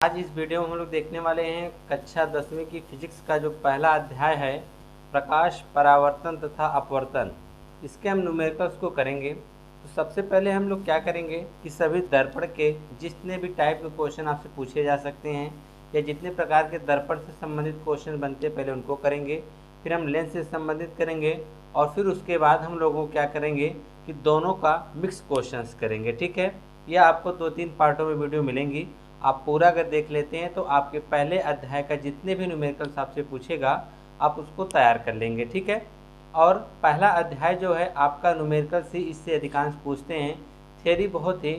आज इस वीडियो में हम लोग देखने वाले हैं कक्षा 10वीं की फिजिक्स का जो पहला अध्याय है प्रकाश परावर्तन तथा अपवर्तन। इसके हम न्यूमेरिकल्स को करेंगे। तो सबसे पहले हम लोग क्या करेंगे कि सभी दर्पण के जितने भी टाइप के क्वेश्चन आपसे पूछे जा सकते हैं या जितने प्रकार के दर्पण से संबंधित क्वेश्चन बनते हैं पहले उनको करेंगे, फिर हम लेंस से संबंधित करेंगे और फिर उसके बाद हम लोगों को क्या करेंगे कि दोनों का मिक्स क्वेश्चंस करेंगे। ठीक है, यह आपको 2-3 पार्टों में वीडियो मिलेंगी। आप पूरा अगर देख लेते हैं तो आपके पहले अध्याय का जितने भी न्यूमेरिकल्स आपसे पूछेगा आप उसको तैयार कर लेंगे। ठीक है, और पहला अध्याय जो है आपका न्यूमेरिकल्स ही इससे अधिकांश पूछते हैं। थ्योरी बहुत ही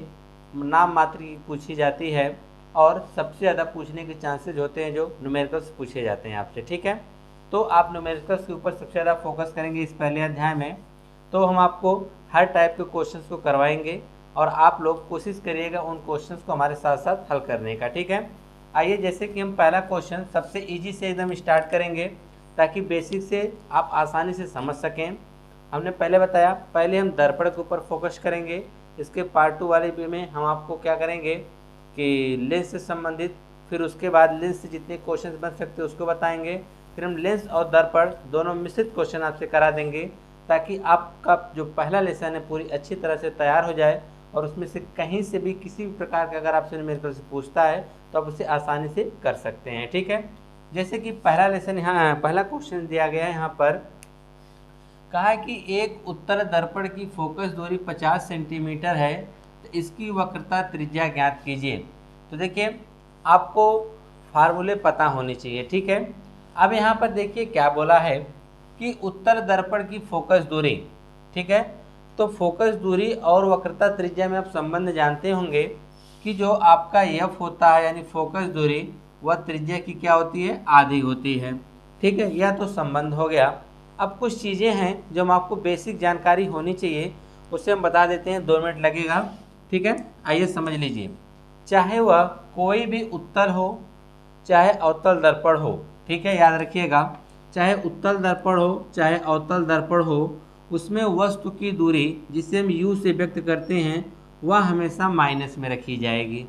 नाम मात्र की पूछी जाती है और सबसे ज़्यादा पूछने के चांसेस होते हैं जो न्यूमेरिकल्स पूछे जाते हैं आपसे। ठीक है, तो आप न्यूमेरिकल्स के ऊपर सबसे ज़्यादा फोकस करेंगे इस पहले अध्याय में। तो हम आपको हर टाइप के क्वेश्चंस को करवाएंगे और आप लोग कोशिश करिएगा उन क्वेश्चंस को हमारे साथ साथ हल करने का। ठीक है, आइए जैसे कि हम पहला क्वेश्चन सबसे इजी से एकदम स्टार्ट करेंगे ताकि बेसिक से आप आसानी से समझ सकें। हमने पहले बताया पहले हम दर्पण के ऊपर फोकस करेंगे। इसके पार्ट 2 वाले भी में हम आपको क्या करेंगे कि लेंस से संबंधित, फिर उसके बाद लेंस से जितने क्वेश्चन बन सकते हैं उसको बताएंगे। फिर हम लेंस और दर्पण दोनों मिश्रित क्वेश्चन आपसे करा देंगे ताकि आपका जो पहला लेसन है पूरी अच्छी तरह से तैयार हो जाए और उसमें से कहीं से भी किसी भी प्रकार का अगर आपसे न्यूमेरिकल से पूछता है तो आप उसे आसानी से कर सकते हैं। ठीक है, जैसे कि पहला लेसन यहाँ पहला क्वेश्चन दिया गया है, यहाँ पर कहा है कि एक उत्तल दर्पण की फोकस दूरी 50 सेंटीमीटर है, तो इसकी वक्रता त्रिज्या ज्ञात कीजिए। तो देखिए आपको फार्मूले पता होने चाहिए। ठीक है, अब यहाँ पर देखिए क्या बोला है कि उत्तल दर्पण की फोकस दूरी, ठीक है, तो फोकस दूरी और वक्रता त्रिज्या में आप संबंध जानते होंगे कि जो आपका एफ होता है यानी फोकस दूरी वह त्रिज्या की क्या होती है, आधी होती है। ठीक है, यह तो संबंध हो गया। अब कुछ चीज़ें हैं जो हम आपको बेसिक जानकारी होनी चाहिए, उसे हम बता देते हैं, 2 मिनट लगेगा। ठीक है, आइए समझ लीजिए। चाहे वह कोई भी उत्तल हो चाहे अवतल दर्पण हो, ठीक है, याद रखिएगा, चाहे उत्तल दर्पण हो चाहे अवतल दर्पण हो, उसमें वस्तु की दूरी जिसे हम u से व्यक्त करते हैं वह हमेशा माइनस में रखी जाएगी।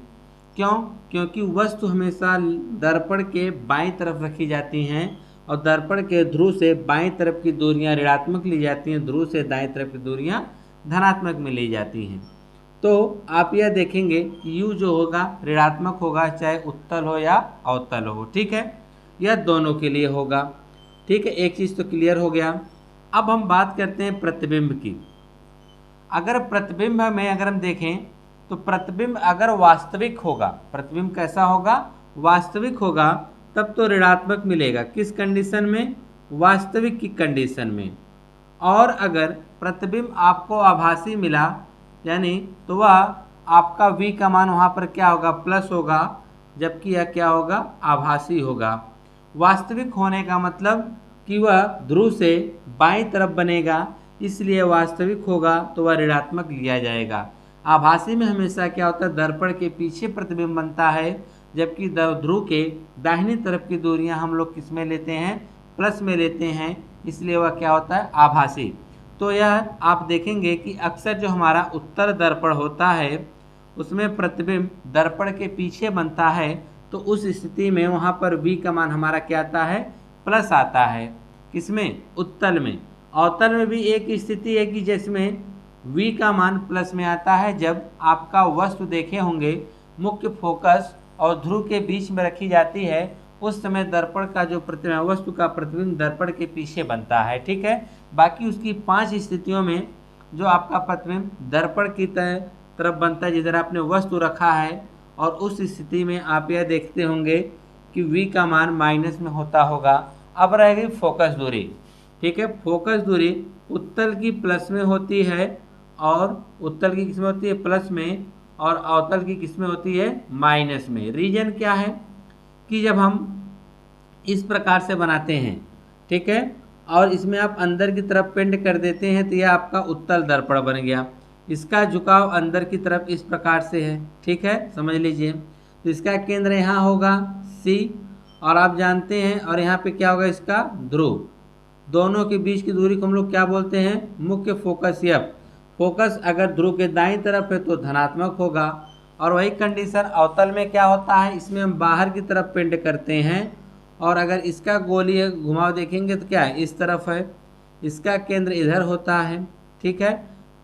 क्यों? क्योंकि वस्तु हमेशा दर्पण के बाईं तरफ रखी जाती हैं और दर्पण के ध्रुव से बाईं तरफ की दूरियां ऋणात्मक ली जाती हैं, ध्रुव से दाईं तरफ की दूरियां धनात्मक में ली जाती हैं। तो आप यह देखेंगे कि u जो होगा ऋणात्मक होगा चाहे उत्तल हो या अवतल हो। ठीक है, यह दोनों के लिए होगा। ठीक है, एक चीज़ तो क्लियर हो गया। अब हम बात करते हैं प्रतिबिंब की। अगर प्रतिबिंब में अगर हम देखें तो प्रतिबिंब अगर वास्तविक होगा, प्रतिबिंब कैसा होगा, वास्तविक होगा, तब तो ऋणात्मक मिलेगा। किस कंडीशन में? वास्तविक की कंडीशन में। और अगर प्रतिबिंब आपको आभासी मिला यानी तो वह आपका v का मान वहाँ पर क्या होगा, प्लस होगा, जबकि यह क्या होगा, आभासी होगा। वास्तविक होने का मतलब कि वह ध्रुव से बाईं तरफ बनेगा, इसलिए वास्तविक होगा तो वह ऋणात्मक लिया जाएगा। आभासी में हमेशा क्या होता है, दर्पण के पीछे प्रतिबिंब बनता है, जबकि ध्रुव के दाहिनी तरफ की दूरियां हम लोग किस में लेते हैं, प्लस में लेते हैं, इसलिए वह क्या होता है, आभासी। तो यह आप देखेंगे कि अक्सर जो हमारा उत्तल दर्पण होता है उसमें प्रतिबिंब दर्पण के पीछे बनता है, तो उस स्थिति में वहाँ पर v का मान हमारा क्या आता है, प्लस आता है। किसमें? उत्तल में। अवतल में भी एक स्थिति है कि जिसमें v का मान प्लस में आता है, जब आपका वस्तु देखे होंगे मुख्य फोकस और ध्रुव के बीच में रखी जाती है, उस समय दर्पण का जो प्रतिबिंब, वस्तु का प्रतिबिंब दर्पण के पीछे बनता है। ठीक है, बाकी उसकी 5 स्थितियों में जो आपका प्रतिबिंब दर्पण की तरफ बनता है जिधर आपने वस्तु रखा है, और उस स्थिति में आप यह देखते होंगे कि v का मान माइनस में होता होगा। अब रह गई फोकस दूरी। ठीक है, फोकस दूरी उत्तल की प्लस में होती है और उत्तल की किसमें होती है, प्लस में, और अवतल की किसमें होती है, माइनस में। रीजन क्या है कि जब हम इस प्रकार से बनाते हैं, ठीक है, और इसमें आप अंदर की तरफ पेंट कर देते हैं तो यह आपका उत्तल दर्पण बन गया। इसका झुकाव अंदर की तरफ इस प्रकार से है। ठीक है, समझ लीजिए। तो इसका केंद्र यहाँ होगा C, और आप जानते हैं, और यहाँ पे क्या होगा, इसका ध्रुव। दोनों के बीच की दूरी को हम लोग क्या बोलते हैं, मुख्य फोकस F। फोकस अगर ध्रुव के दाईं तरफ है तो धनात्मक होगा और वही कंडीशन अवतल में क्या होता है, इसमें हम बाहर की तरफ पेंट करते हैं। और अगर इसका गोलीय घुमाव देखेंगे तो क्या है, इस तरफ है, इसका केंद्र इधर होता है, ठीक है।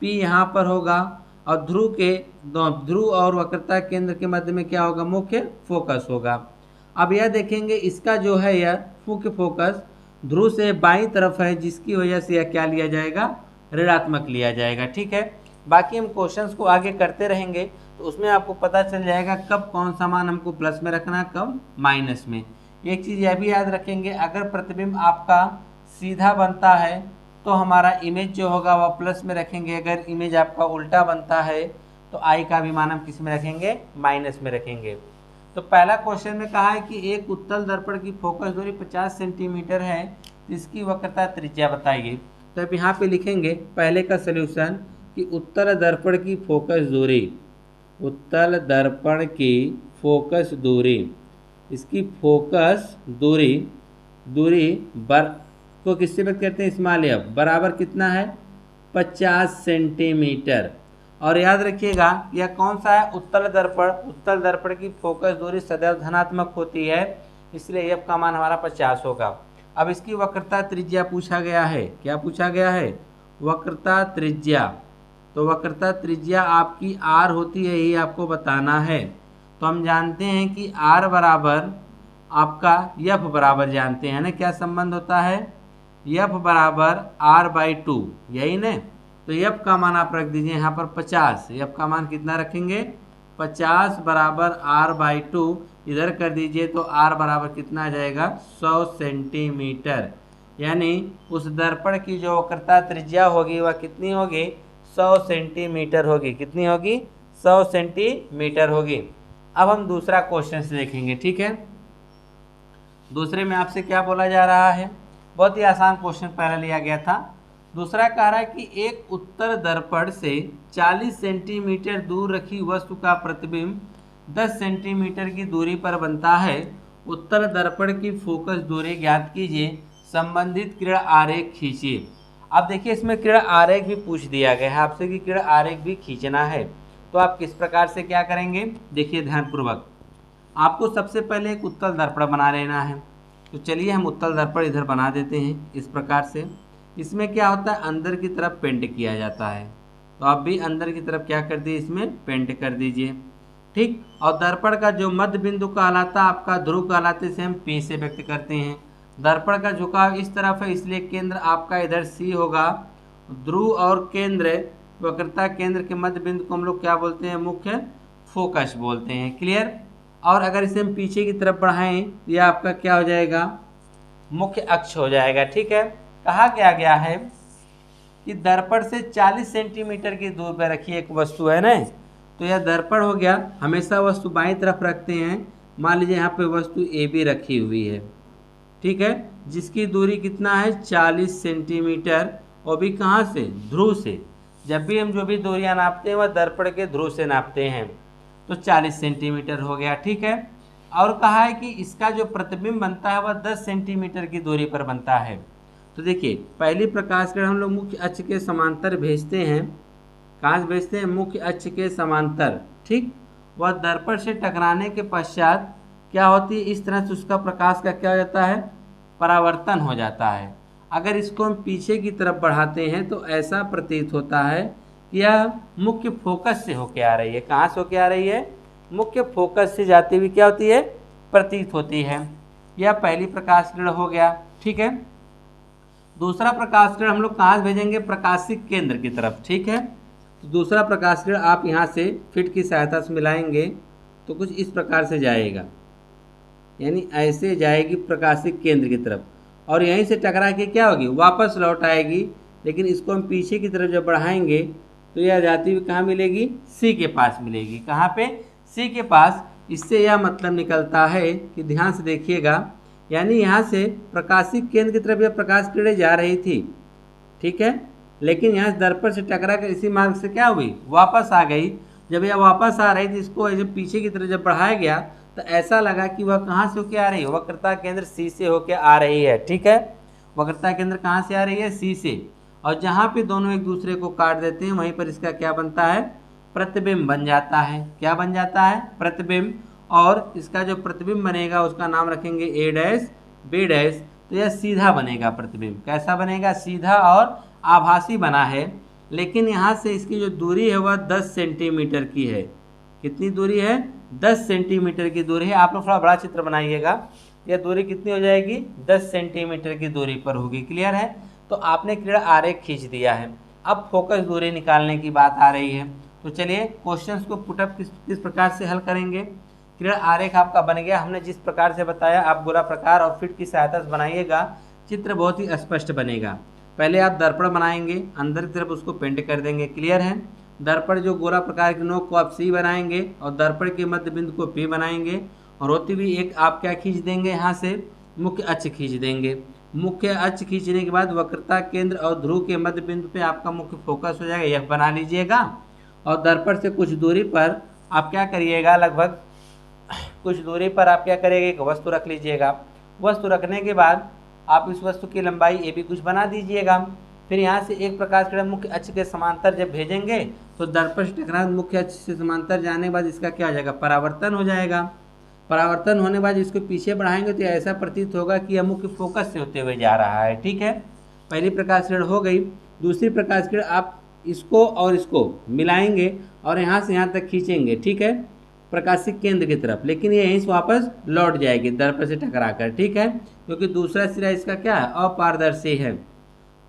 P यहाँ पर होगा और ध्रुव और वक्रता केंद्र के मध्य में क्या होगा, मुख्य फोकस होगा। अब यह देखेंगे इसका जो है यह मुख्य फोकस ध्रुव से बाईं तरफ है, जिसकी वजह से यह क्या लिया जाएगा, ऋणात्मक लिया जाएगा, ठीक है। बाकी हम क्वेश्चंस को आगे करते रहेंगे तो उसमें आपको पता चल जाएगा कब कौन सा मान हमको प्लस में रखना है, कब माइनस में। एक चीज़ यह भी याद रखेंगे, अगर प्रतिबिंब आपका सीधा बनता है तो हमारा इमेज जो होगा वह प्लस में रखेंगे। अगर इमेज आपका उल्टा बनता है तो आई का भी मान हम किस में रखेंगे, माइनस में रखेंगे। तो पहला क्वेश्चन में कहा है कि एक उत्तल दर्पण की फोकस दूरी 50 सेंटीमीटर है, इसकी वक्रता त्रिज्या बताइए। तो अब यहाँ पे लिखेंगे पहले का सल्यूशन कि उत्तल दर्पण की फोकस दूरी, उत्तल दर्पण की फोकस दूरी, इसकी फोकस दूरी को किससे व्यक्त करते हैं, स्मॉल एफ, बराबर कितना है, 50 सेंटीमीटर। और याद रखिएगा यह कौन सा है, उत्तल दर्पण। उत्तल दर्पण की फोकस दूरी सदैव धनात्मक होती है, इसलिए एफ का मान हमारा 50 होगा। अब इसकी वक्रता त्रिज्या पूछा गया है, क्या पूछा गया है, वक्रता त्रिज्या। तो वक्रता त्रिज्या आपकी आर होती है, यही आपको बताना है। तो हम जानते हैं कि आर बराबर आपका एफ बराबर जानते हैं ना, क्या संबंध होता है, एफ बराबर r/2, यही न। तो एफ का मान आप रख दीजिए यहाँ पर 50, एफ का मान कितना रखेंगे, 50 बराबर r/2, इधर कर दीजिए तो r बराबर कितना आ जाएगा, 100 सेंटीमीटर। यानी उस दर्पण की जो वक्रता त्रिज्या होगी वह कितनी होगी, 100 सेंटीमीटर होगी। कितनी होगी, 100 सेंटीमीटर होगी। अब हम दूसरा क्वेश्चन से देखेंगे, ठीक है। दूसरे में आपसे क्या बोला जा रहा है, बहुत ही आसान क्वेश्चन पहले लिया गया था। दूसरा कह रहा है कि एक उत्तर दर्पण से 40 सेंटीमीटर दूर रखी वस्तु का प्रतिबिंब 10 सेंटीमीटर की दूरी पर बनता है। उत्तर दर्पण की फोकस दूरी ज्ञात कीजिए, संबंधित किरण आरेख खींचिए। अब देखिए इसमें किरण आरेख भी पूछ दिया गया है आपसे कि किरण आरेख भी खींचना है। तो आप किस प्रकार से क्या करेंगे, देखिए ध्यानपूर्वक। आपको सबसे पहले एक उत्तल दर्पण बना लेना है। तो चलिए हम उत्तल दर्पण इधर बना देते हैं इस प्रकार से। इसमें क्या होता है, अंदर की तरफ पेंट किया जाता है। तो आप भी अंदर की तरफ क्या कर दिए, इसमें पेंट कर दीजिए, ठीक। और दर्पण का जो मध्य बिंदु कहलाता है आपका ध्रुव कहलाते से हम P से व्यक्त करते हैं। दर्पण का झुकाव इस तरफ है, इसलिए केंद्र आपका इधर C होगा। ध्रुव और केंद्र, वक्रता केंद्र के मध्य बिंदु को हम लोग क्या बोलते हैं, मुख्य फोकस बोलते हैं। क्लियर। और अगर इसे हम पीछे की तरफ बढ़ाएं तो यह आपका क्या हो जाएगा, मुख्य अक्ष हो जाएगा, ठीक है। कहा क्या गया है कि दर्पण से 40 सेंटीमीटर की दूर पर रखी एक वस्तु है ना, तो यह दर्पण हो गया। हमेशा वस्तु बाईं तरफ रखते हैं। मान लीजिए यहाँ पे वस्तु AB रखी हुई है, ठीक है, जिसकी दूरी कितना है, 40 सेंटीमीटर, और भी कहाँ से, ध्रुव से। जब भी हम जो भी दूरियां नापते हैं वह दर्पण के ध्रुव से नापते हैं। तो 40 सेंटीमीटर हो गया, ठीक है। और कहा है कि इसका जो प्रतिबिंब बनता है वह 10 सेंटीमीटर की दूरी पर बनता है। तो देखिए पहली प्रकाश किरण हम लोग मुख्य अक्ष के समांतर भेजते हैं। कहाँ से भेजते हैं, मुख्य अक्ष के समांतर, ठीक। वह दर्पण से टकराने के पश्चात क्या होती है, इस तरह से उसका प्रकाश का क्या हो जाता है, परावर्तन हो जाता है। अगर इसको हम पीछे की तरफ बढ़ाते हैं तो ऐसा प्रतीत होता है कि यह मुख्य फोकस से होके आ रही है। कहाँ से होके आ रही है, मुख्य फोकस से जाती हुई क्या होती है, प्रतीत होती है। यह पहली प्रकाश किरण हो गया, ठीक है। दूसरा प्रकाश किरण हम लोग कहाँ से भेजेंगे, प्रकाशिक केंद्र की तरफ, ठीक है। तो दूसरा प्रकाश किरण आप यहाँ से फिट की सहायता से मिलाएंगे तो कुछ इस प्रकार से जाएगा, यानी ऐसे जाएगी प्रकाशिक केंद्र की तरफ, और यहीं से टकरा के क्या होगी, वापस लौट आएगी। लेकिन इसको हम पीछे की तरफ जब बढ़ाएंगे तो यह जाती हुई कहाँ मिलेगी, C के पास मिलेगी। कहाँ पे, C के पास। इससे यह मतलब निकलता है कि ध्यान से देखिएगा, यानी यहाँ से प्रकाशिक केंद्र की तरफ यह प्रकाश किरणें जा रही थी, ठीक है, लेकिन यहाँ से दर्पण से टकरा कर इसी मार्ग से क्या हुई, वापस आ गई। जब यह वापस आ रही थी, इसको जब पीछे की तरफ जब बढ़ाया गया तो ऐसा लगा कि वह कहाँ से होके आ रही है, वक्रता केंद्र C से होके आ रही है, ठीक है। वक्रता केंद्र कहाँ से आ रही है, C से। और जहाँ पे दोनों एक दूसरे को काट देते हैं वहीं पर इसका क्या बनता है, प्रतिबिंब बन जाता है। क्या बन जाता है? प्रतिबिंब। और इसका जो प्रतिबिंब बनेगा उसका नाम रखेंगे ए डैश बी डैश। तो यह सीधा बनेगा प्रतिबिंब। कैसा बनेगा? सीधा और आभासी बना है, लेकिन यहाँ से इसकी जो दूरी है वह 10 सेंटीमीटर की है। कितनी दूरी है? 10 सेंटीमीटर की दूरी है। आप लोग थोड़ा बड़ा चित्र बनाइएगा। यह दूरी कितनी हो जाएगी? 10 सेंटीमीटर की दूरी पर होगी। क्लियर है? तो आपने क्रीड़ा आरेख खींच दिया है। अब फोकस दूरी निकालने की बात आ रही है। तो चलिए क्वेश्चंस को पुटअप किस प्रकार से हल करेंगे। क्रीड़ा आरेख आपका बन गया। हमने जिस प्रकार से बताया आप गोला प्रकार और फिट की सहायता से बनाइएगा, चित्र बहुत ही स्पष्ट बनेगा। पहले आप दर्पण बनाएंगे, अंदर की तरफ उसको पेंट कर देंगे। क्लियर है? दर्पण जो गोला प्रकार की नोक को आप सी बनाएंगे और दर्पण के मध्य बिंदु को पी बनाएंगे और होती हुई एक आप क्या खींच देंगे? यहाँ से मुख्य अक्ष खींच देंगे। मुख्य अक्ष खींचने के बाद वक्रता केंद्र और ध्रुव के मध्य बिंदु पे आपका मुख्य फोकस हो जाएगा। यह बना लीजिएगा और दर्पण से कुछ दूरी पर आप क्या करिएगा? लगभग कुछ दूरी पर आप क्या करेंगे? एक वस्तु रख लीजिएगा। वस्तु रखने के बाद आप इस वस्तु की लंबाई ए बी कुछ बना दीजिएगा। फिर यहाँ से एक प्रकाश किरण मुख्य अक्ष के समांतर जब भेजेंगे तो दर्पण से टकराकर मुख्य अक्ष से समांतर जाने के बाद इसका क्या हो जाएगा? परावर्तन हो जाएगा। परावर्तन होने के बाद इसको पीछे बढ़ाएंगे तो ऐसा प्रतीत होगा कि यह मुख्य फोकस से होते हुए जा रहा है। ठीक है? पहली प्रकाश किरण हो गई। दूसरी प्रकाश किरण आप इसको और इसको मिलाएंगे और यहाँ से यहाँ तक खींचेंगे। ठीक है? प्रकाशित केंद्र की तरफ, लेकिन ये यहीं से वापस लौट जाएगी दर्पण से टकराकर। ठीक है? क्योंकि दूसरा सिरा इसका क्या है? अपारदर्शी है,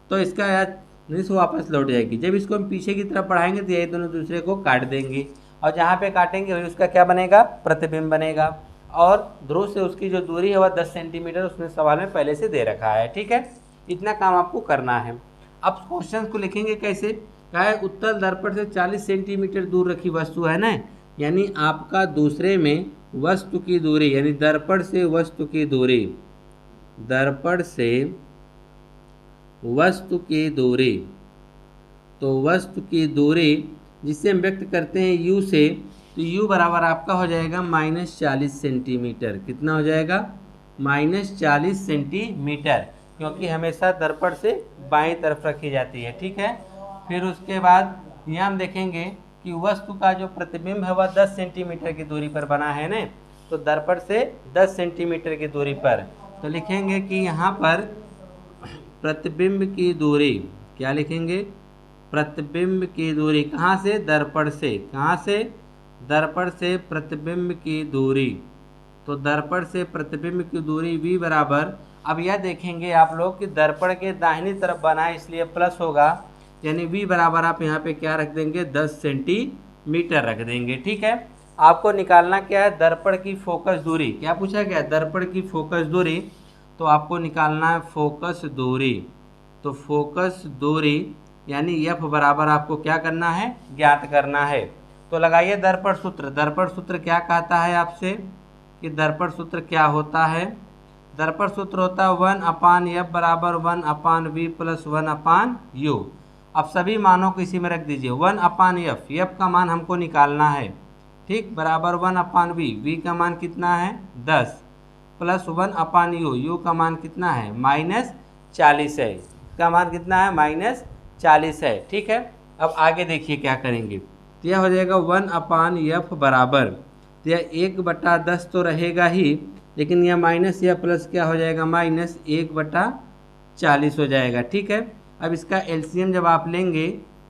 तो इसका यहीं से वापस लौट जाएगी। जब इसको हम पीछे की तरफ बढ़ाएंगे तो ये दोनों दूसरे को काट देंगे और जहाँ पे काटेंगे वही उसका क्या बनेगा? प्रतिबिंब बनेगा। और ध्रुव से उसकी जो दूरी है वह 10 सेंटीमीटर उसने सवाल में पहले से दे रखा है। ठीक है? इतना काम आपको करना है। अब क्वेश्चन को लिखेंगे कैसे? क्या है? उत्तल दर्पण से 40 सेंटीमीटर दूर रखी वस्तु है ना, यानी आपका दूसरे में वस्तु की दूरी, यानी दर्पण से वस्तु की दूरी, दर्पण से वस्तु की दूरी, तो वस्तु की दूरी जिसे हम व्यक्त करते हैं u से, तो u बराबर आपका हो जाएगा -40 सेंटीमीटर। कितना हो जाएगा? -40 सेंटीमीटर, क्योंकि हमेशा दर्पण से बाईं तरफ रखी जाती है। ठीक है? फिर उसके बाद यहाँ हम देखेंगे कि वस्तु का जो प्रतिबिंब है वह 10 सेंटीमीटर की दूरी पर बना है ना, तो दर्पण से 10 सेंटीमीटर की दूरी पर, तो लिखेंगे कि यहाँ पर प्रतिबिंब की दूरी, क्या लिखेंगे? प्रतिबिंब की दूरी कहाँ से? दर्पण से। कहाँ से? दर्पण से प्रतिबिंब की दूरी। तो दर्पण से प्रतिबिंब की दूरी v बराबर, अब यह देखेंगे आप लोग कि दर्पण के दाहिनी तरफ बना है इसलिए प्लस होगा, यानी v बराबर आप यहाँ पे क्या रख देंगे? 10 सेंटीमीटर रख देंगे। ठीक है? आपको निकालना क्या है? दर्पण की फोकस दूरी। क्या पूछा गया? दर्पण की फोकस दूरी। तो आपको निकालना है फोकस दूरी। तो फोकस दूरी यानी f बराबर आपको क्या करना है? ज्ञात करना है। तो लगाइए दर्पण सूत्र। दर्पण सूत्र क्या कहता है आपसे कि दर्पण सूत्र क्या होता है? दर्पण सूत्र होता है 1/f बराबर 1/v प्लस 1/u। अब सभी मानों को इसी में रख दीजिए। 1/f, f का मान हमको निकालना है। ठीक? बराबर 1/v, v का मान कितना है? 10 प्लस 1/u, u का मान कितना है? -40 है। इसका मान कितना है? -40 है। ठीक है? अब आगे देखिए क्या करेंगे। तो यह हो जाएगा 1/f बराबर, तो यह 1/10 तो रहेगा ही, लेकिन यह माइनस या प्लस क्या हो जाएगा? -1/40 हो जाएगा। ठीक है? अब इसका एलसीएम जब आप लेंगे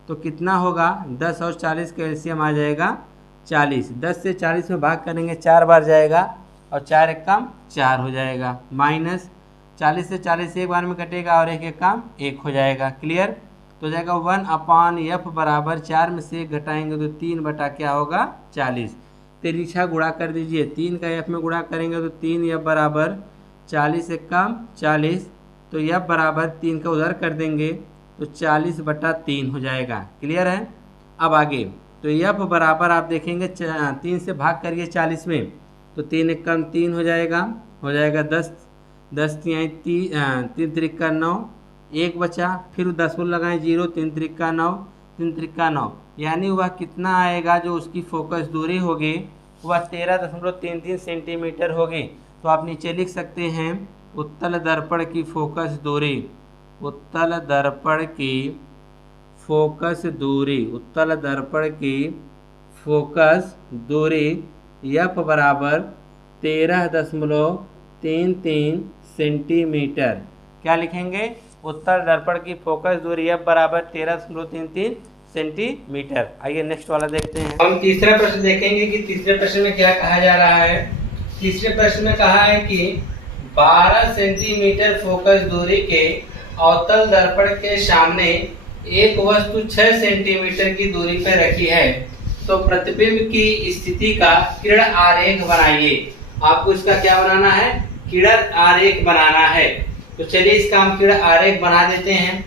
तो कितना होगा? 10 और 40 का एलसीएम आ जाएगा 40। 10 से 40 में भाग करेंगे 4 बार जाएगा और 4 एक काम 4 हो जाएगा। -40 से 40 एक बार में कटेगा और एक काम 1 हो जाएगा। क्लियर? तो जाएगा 1/f बराबर 4 में से 1 घटाएंगे तो 3 क्या होगा? 40। तिरछा गुणा कर दीजिए। 3 का f में गुणा करेंगे तो 3f बराबर 40 एक काम 40, तो f बराबर 3 का उधर कर देंगे तो 40/3 हो जाएगा। क्लियर है? अब आगे तो f बराबर आप देखेंगे 3 से भाग करिए 40 में, तो 3 एक कम 3 हो जाएगा 10 3 त्रिका 9, 1 बचा, फिर 10 लगाएं 0, 3 त्रिका 9, 3 त्रिका 9, यानी वह कितना आएगा? जो उसकी फोकस दूरी होगी वह 13.33 सेंटीमीटर होगी। तो आप नीचे लिख सकते हैं उत्तल दर्पण की फोकस दूरी, उत्तल दर्पण की फोकस दूरी, उत्तल दर्पण की फोकस दूरी F बराबर 13.33 सेंटीमीटर। क्या लिखेंगे? उत्तल दर्पण की फोकस दूरी F बराबर 13.33 सेंटीमीटर। आइए नेक्स्ट वाला देखते हैं। हम तीसरा प्रश्न देखेंगे कि तीसरे प्रश्न में क्या कहा जा रहा है। तीसरे प्रश्न में कहा है कि 12 सेंटीमीटर फोकस दूरी के अवतल दर्पण के सामने एक वस्तु 6 सेंटीमीटर की दूरी पर रखी है, तो प्रतिबिंब की स्थिति का किरण आरेख बनाइए। आपको इसका क्या बनाना है? किरण आरेख बनाना है। तो चलिए इसका हम किरण आरेख बना देते हैं।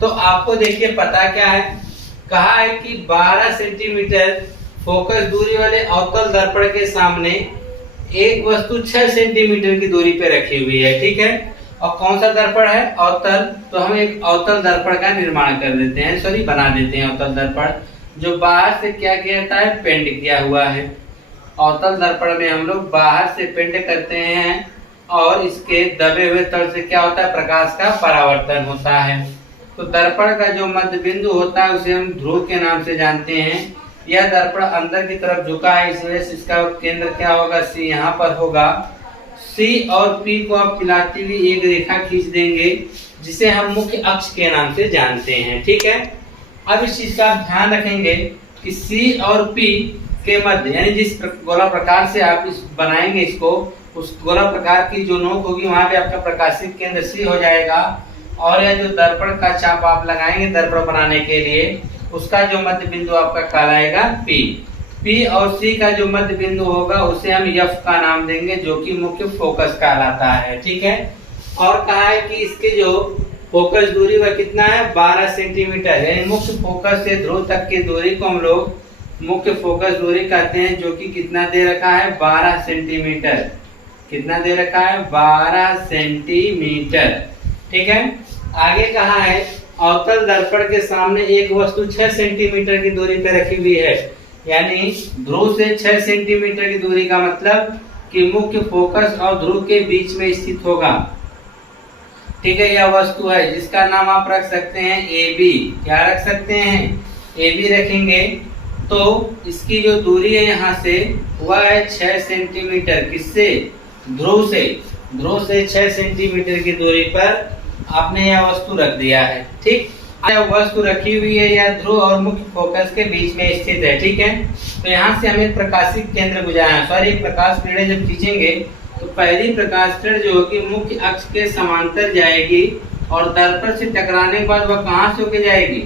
तो आपको देखिए पता क्या है, कहा है कि 12 सेंटीमीटर फोकस दूरी वाले अवतल दर्पण के सामने एक वस्तु 6 सेंटीमीटर की दूरी पे रखी हुई है, ठीक है। और कौन सा दर्पण है? अवतल। तो हम एक अवतल दर्पण का निर्माण कर देते हैं, सॉरी बना देते हैं अवतल दर्पण, जो बाहर से क्या किया जाता है? पेंट किया हुआ है। अवतल दर्पण में हम लोग बाहर से पेंट करते हैं और इसके दबे हुए तल से क्या होता है? प्रकाश का परावर्तन होता है। तो दर्पण का जो मध्य बिंदु होता है उसे हम ध्रुव के नाम से जानते हैं। यह दर्पण अंदर की तरफ झुका है, इस वजह से इसका केंद्र क्या होगा? C यहाँ पर होगा। C और P को आप मिलाती हुई एक रेखा खींच देंगे, जिसे हम मुख्य अक्ष के नाम से जानते हैं, ठीक है। अब इस चीज का आप ध्यान रखेंगे कि C और P के मध्य, यानी जिस गोला प्रकार से आप इस बनाएंगे इसको, उस गोला प्रकार की जो नोक होगी वहां पे आपका प्रकाशित केंद्र C हो जाएगा। और यह जो दर्पण का चाप आप लगाएंगे दर्पण बनाने के लिए, उसका जो मध्य बिंदु आपका कहलाएगा P। P और C का जो मध्य बिंदु होगा उसे हम F का नाम देंगे, जो कि मुख्य फोकस कहलाता है, ठीक है। और कहा है कि इसके जो फोकस दूरी वह कितना है? 12 सेंटीमीटर, यानी मुख्य फोकस से ध्रुव तक की दूरी को हम लोग मुख्य फोकस दूरी कहते हैं, जो कि कितना दे रखा है? 12 सेंटीमीटर। कितना दे रखा है? 12 सेंटीमीटर, ठीक है। आगे कहा है अवतल दर्पण के सामने एक वस्तु 6 सेंटीमीटर की दूरी पर रखी हुई है, यानी ध्रुव से 6 सेंटीमीटर की दूरी का मतलब कि मुख्य फोकस और ध्रुव के बीच में स्थित होगा, ठीक है। यह वस्तु है जिसका नाम आप रख सकते हैं AB। क्या रख सकते हैं? AB रखेंगे। तो इसकी जो दूरी है यहाँ से वह है 6 सेंटीमीटर। किससे? ध्रुव से। ध्रुव से 6 सेंटीमीटर की दूरी पर आपने यह वस्तु रख दिया है, ठीक। यह वस्तु रखी हुई है, यह ध्रुव और मुख्य फोकस के बीच में स्थित है, ठीक है। तो यहाँ से हमें प्रकाशित केंद्र गुजारना, सॉरी प्रकाश किरणें जब खींचेंगे तो पहली प्रकाश किरण जो होगी मुख्य अक्ष के समांतर जाएगी और दर्पण से टकराने के बाद वह कहाँ से होके जाएगी?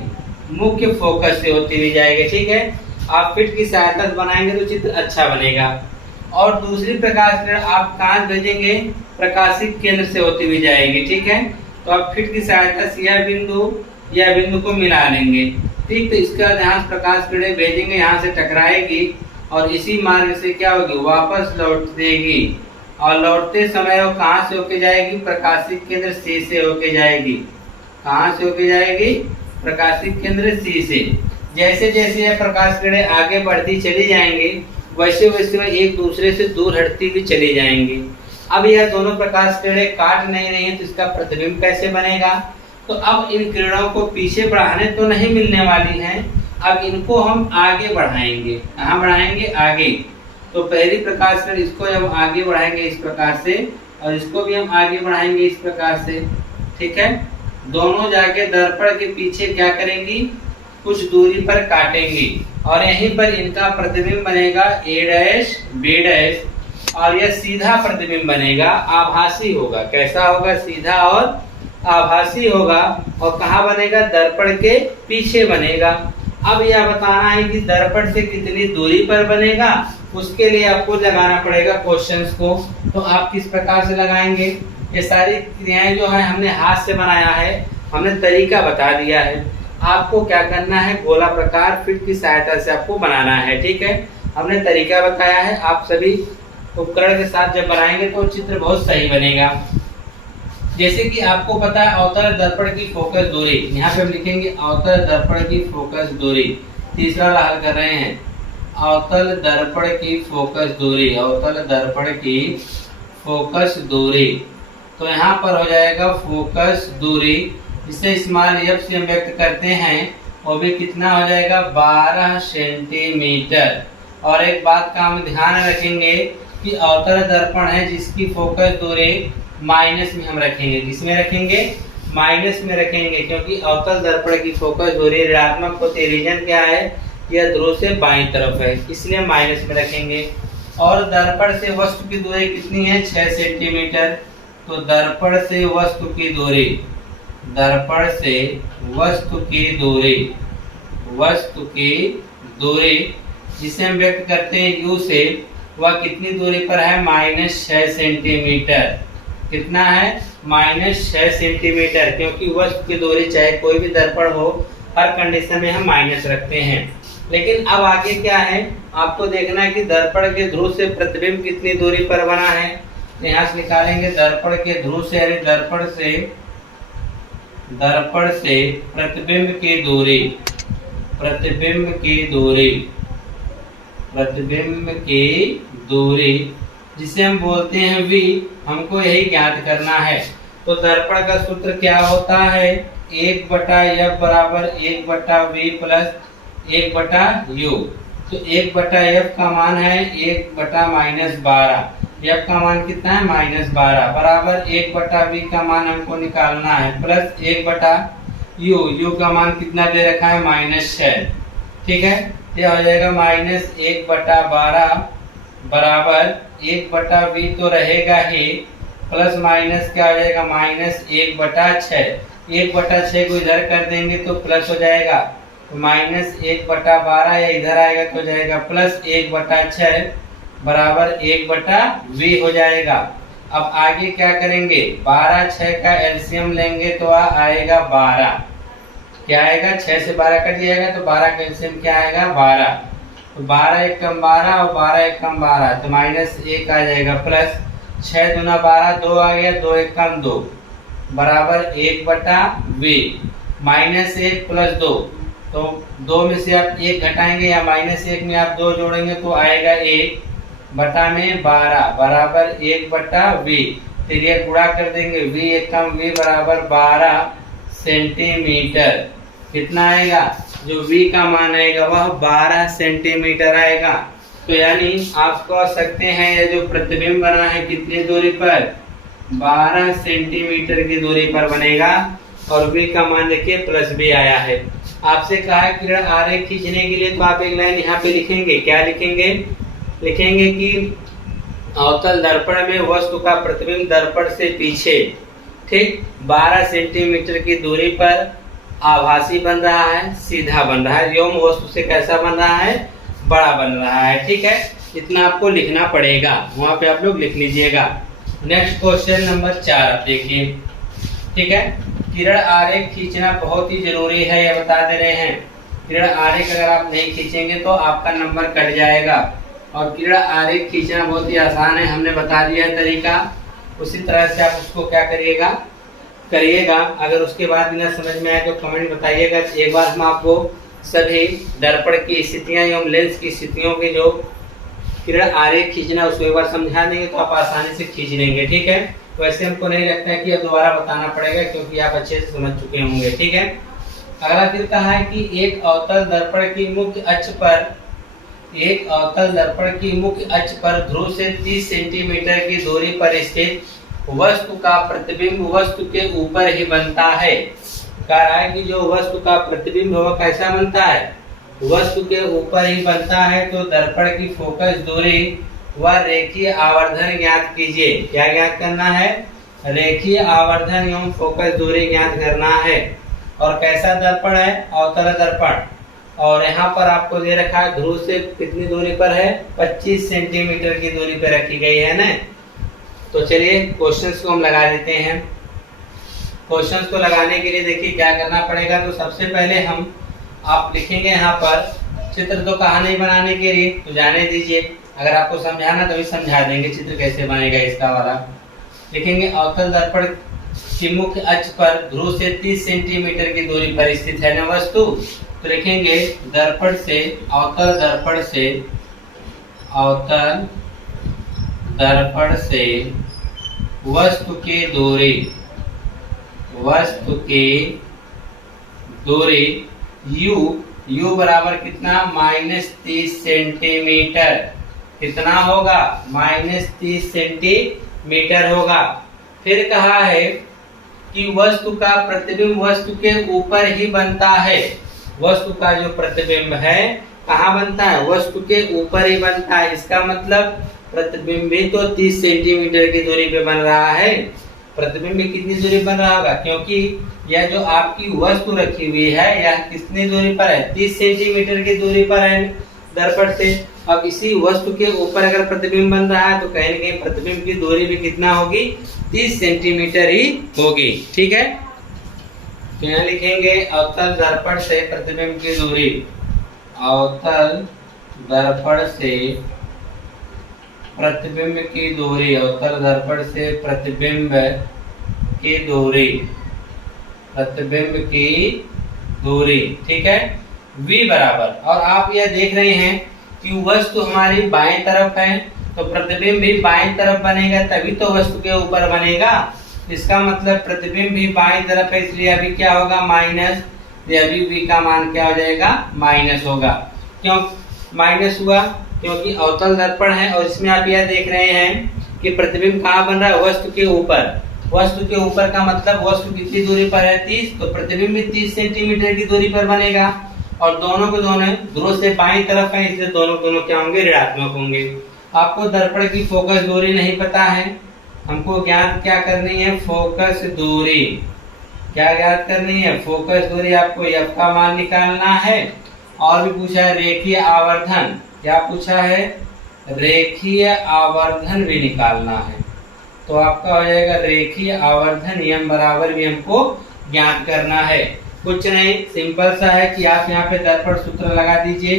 मुख्य फोकस से होती हुई जाएगी, ठीक है। आप फिट की सहायता से बनाएंगे तो चित्र अच्छा बनेगा। और दूसरी प्रकाश किरण आप कहाँ भेजेंगे? प्रकाशित केंद्र से होती हुई जाएगी, ठीक है। तो आप फिट की सहायता से यह बिंदु को मिला लेंगे, ठीक। तो इसका ध्यान प्रकाश किरणें भेजेंगे, यहाँ से टकराएगी और इसी मार्ग से क्या होगी? वापस लौट देगी और लौटते समय वो कहाँ से होके जाएगी? प्रकाशित केंद्र C से होके जाएगी। कहाँ से होके जाएगी? प्रकाशित केंद्र C से। जैसे जैसे यह प्रकाश किरणें आगे बढ़ती चली जाएंगी, वैसे वैसे वह एक दूसरे से दूर हटती हुई चली जाएंगी। अब यह दोनों प्रकाश किरणें काट नहीं रही है, तो इसका प्रतिबिंब कैसे बनेगा? तो अब इन किरणों को पीछे बढ़ाने तो नहीं मिलने वाली हैं, अब इनको हम आगे बढ़ाएंगे। कहाँ बढ़ाएंगे? आगे। तो पहली प्रकाश किरण इसको हम आगे बढ़ाएंगे इस प्रकार से, और इसको भी हम आगे बढ़ाएंगे इस प्रकार से, ठीक है। दोनों जाके दर्पण के पीछे क्या करेंगी? कुछ दूरी पर काटेंगी और यहीं पर इनका प्रतिबिंब बनेगा A' B', और यह सीधा प्रतिबिंब बनेगा, आभासी होगा। कैसा होगा? सीधा और आभासी होगा। और कहाँ बनेगा? दर्पण के पीछे बनेगा। अब यह बताना है कि दर्पण से कितनी दूरी पर बनेगा, उसके लिए आपको लगाना पड़ेगा क्वेश्चंस को। तो आप किस प्रकार से लगाएंगे? ये सारी क्रियाएं जो है हमने हाथ से बनाया है, हमने तरीका बता दिया है। आपको क्या करना है? गोला प्रकार फिट की सहायता से आपको बनाना है, ठीक है। हमने तरीका बताया है, आप सभी उपकरण के साथ जब बनाएंगे तो चित्र बहुत सही बनेगा। जैसे कि आपको पता है अवतल दर्पण की फोकस दूरी, यहाँ पे हम लिखेंगे अवतल दर्पण की फोकस दूरी। तीसरा हल कर रहे हैं, अवतल दर्पण की फोकस दूरी, अवतल दर्पण की फोकस दूरी। तो यहाँ पर हो जाएगा फोकस दूरी, जिसे स्मॉल f से हम व्यक्त करते हैं, वो भी कितना हो जाएगा? 12 सेंटीमीटर। और एक बात का हम ध्यान रखेंगे कि अवतल दर्पण है जिसकी फोकस दूरी माइनस में हम रखेंगे। किसमें रखेंगे? माइनस में रखेंगे, क्योंकि अवतल दर्पण की फोकस दूरी ऋणात्मक होती है। रीजन क्या है? यह ध्रुव से बाईं तरफ है, इसलिए माइनस में रखेंगे। और दर्पण से वस्तु की दूरी कितनी है? 6 सेंटीमीटर। तो दर्पण से वस्तु की दूरी, दर्पण से वस्तु की दूरी, वस्तु की दूरी जिसे हम व्यक्त करते हैं u से, वह कितनी दूरी पर है? -6 सेंटीमीटर। कितना है? -6 सेंटीमीटर, क्योंकि वस्तु की दूरी चाहे कोई भी दर्पण हो, हर कंडीशन में हम माइनस रखते हैं। लेकिन अब आगे क्या है, आपको देखना है कि दर्पण के ध्रुव से प्रतिबिंब कितनी दूरी पर बना है। यहाँ से निकालेंगे दर्पण के ध्रुव से, यानी दर्पण से प्रतिबिंब की दूरी, प्रतिबिंब की दूरी, प्रतिबिंब की दूरी जिसे हम बोलते हैं v, हमको यही ज्ञात करना है। तो दर्पण का सूत्र क्या होता है? 1/f बराबर 1/v प्लस 1/u। तो 1/f का मान है 1/-12। f का मान कितना है? -12 बराबर 1/v का मान हमको निकालना है प्लस 1/u। u का मान कितना दे रखा है? -6। ठीक है, यह हो जाएगा -1/12 बराबर 1/v तो रहेगा ही, प्लस माइनस क्या हो जाएगा? -1/6। 1/6 को इधर कर देंगे तो प्लस हो जाएगा, -1/12 या इधर आएगा तो जाएगा प्लस 1/6 बराबर 1/v हो जाएगा। अब आगे क्या करेंगे? 12 6 का एलसीएम लेंगे तो आएगा 12। क्या आएगा? 6 से 12 कट जाएगा तो 12 का एलसीएम क्या आएगा? 12। तो 12 1 कम 12 और 12 1 कम 12 तो -1 आ जाएगा प्लस 6 दूना 12, 2 आ गया, 2 1 कम 2 बराबर 1/v। -1 प्लस 2, तो 2 में से आप 1 घटाएंगे या -1 में आप 2 जोड़ेंगे तो आएगा 1/12 बराबर 1/v। फिर ये गुणा कर देंगे, v 1 कम v बराबर 12 सेंटीमीटर। कितना आएगा? जो v का मान आएगा वह 12 सेंटीमीटर आएगा। तो यानी आप कह सकते हैं ये जो प्रतिबिंब बना है कितनी दूरी पर? 12 सेंटीमीटर की दूरी पर बनेगा। और v का मान देखिए प्लस b आया है। आपसे कहा है किरण आरेख खींचने के लिए, तो आप एक लाइन यहाँ पे लिखेंगे। क्या लिखेंगे? लिखेंगे कि अवतल दर्पण में वस्तु का प्रतिबिंब दर्पण से पीछे, ठीक, 12 सेंटीमीटर की दूरी पर आभासी बन रहा है, सीधा बन रहा है, एवं वस्तु से कैसा बन रहा है? बड़ा बन रहा है। ठीक है, इतना आपको लिखना पड़ेगा, वहां पे आप लोग लिख लीजिएगा। नेक्स्ट क्वेश्चन नंबर 4 आप देखिए। ठीक है, किरण आरेख खींचना बहुत ही जरूरी है, ये बता दे रहे हैं। किरण आरेख अगर आप नहीं खींचेंगे तो आपका नंबर कट जाएगा। और किरण आरेख खींचना बहुत ही आसान है, हमने बता दिया है तरीका। उसी तरह से आप उसको क्या करिएगा। अगर उसके बाद बिना समझ में आए तो कमेंट बताइएगा। एक बार हम आपको सभी दर्पण की स्थितियां एवं लेंस की स्थितियों के जो किरण आरेख खींचना उसको एक बार समझा देंगे तो आप आसानी से खींच लेंगे। ठीक है, वैसे हमको नहीं लगता है कि अब दोबारा बताना पड़ेगा, क्योंकि आप अच्छे से समझ चुके होंगे। ठीक है, अगला फिर कहा है कि एक अवतल दर्पण की मुख्य अक्ष पर ध्रुव से 30 सेंटीमीटर की दूरी पर स्थित वस्तु का प्रतिबिंब वस्तु के ऊपर ही बनता है। कह रहा है कि जो वस्तु का प्रतिबिंब वह कैसा बनता है? वस्तु के ऊपर ही बनता है। तो दर्पण की फोकस दूरी व रेखीय आवर्धन ज्ञात कीजिए। क्या ज्ञात करना है? रेखीय आवर्धन एवं फोकस दूरी ज्ञात करना है। और कैसा दर्पण है? अवतल दर्पण। और यहाँ पर आपको दे रखा है ध्रुव से कितनी दूरी पर है? 25 सेंटीमीटर की दूरी पर रखी गई है ना। तो चलिए क्वेश्चंस को हम लगा देते हैं। क्वेश्चंस को लगाने के लिए देखिए क्या करना पड़ेगा। तो सबसे पहले आप लिखेंगे यहाँ पर चित्र, तो कहा नहीं बनाने के लिए, तो जाने दीजिए। अगर आपको समझाना तो भी समझा देंगे चित्र कैसे बनेगा इसका वाला। लिखेंगे अवतल दर्पण की मुख्य अक्ष पर ध्रुव से 30 सेंटीमीटर की दूरी पर स्थित है न वस्तु। तो लिखेंगे अवतल दर्पण से वस्तु की दूरी u बराबर कितना -30 सेंटीमीटर। कितना होगा -30 सेंटीमीटर होगा। फिर कहा है कि वस्तु का प्रतिबिंब वस्तु के ऊपर ही बनता है। वस्तु का जो प्रतिबिंब है कहाँ बनता है, वस्तु के ऊपर ही बनता है। इसका मतलब प्रतिबिंब भी तो 30 सेंटीमीटर की दूरी पे बन रहा है। प्रतिबिंब भी कितनी दूरी बन रहा होगा, क्योंकि यह जो आपकी वस्तु रखी हुई है यह कितनी दूरी पर है, 30 सेंटीमीटर की दूरी पर है दर्पण से। अब इसी वस्तु के ऊपर अगर प्रतिबिंब बन रहा है तो कहीं ना कहीं प्रतिबिंब की दूरी भी कितना होगी, 30 सेंटीमीटर ही होगी। ठीक है, तो यहाँ लिखेंगे अवतल दर्पण से प्रतिबिंब की दूरी, अवतल दर्पण से प्रतिबिंब की दूरी, अवतल दर्पण से प्रतिबिंब की दूरी, प्रतिबिंब की दूरी। ठीक है, v बराबर, और आप यह देख रहे हैं कि वस्तु हमारी बाएं तरफ है तो प्रतिबिंब भी बाएं तरफ बनेगा, तभी तो वस्तु के ऊपर बनेगा। इसका मतलब प्रतिबिंब भी बाएं तरफ है, इसलिए अभी क्या होगा माइनस, अभी v का मान क्या हो जाएगा माइनस होगा। क्यों माइनस हुआ, क्योंकि अवतल दर्पण है और इसमें आप यह देख रहे हैं कि प्रतिबिंब कहाँ बन रहा है, वस्तु के ऊपर। वस्तु के ऊपर का मतलब वस्तु कितनी दूरी पर है 30, तो प्रतिबिंब भी 30 सेंटीमीटर की दूरी पर बनेगा। और दोनों के दोनों ध्रुव से बाईं तरफ है, इसलिए दोनों दोनों क्या होंगे, ऋणात्मक होंगे। आपको दर्पण की फोकस दूरी नहीं पता है, हमको ज्ञात क्या करनी है, फोकस दूरी। क्या ज्ञात करनी है, फोकस दूरी। आपको f का मान निकालना है। और भी पूछा है रेखीय आवर्धन, क्या पूछा है, रेखीय आवर्धन भी निकालना है। तो आपका हो जाएगा रेखीय आवर्धन m बराबर भी हमको ज्ञात करना है। कुछ नहीं, सिंपल सा है कि आप यहाँ पे दर्पण सूत्र लगा दीजिए।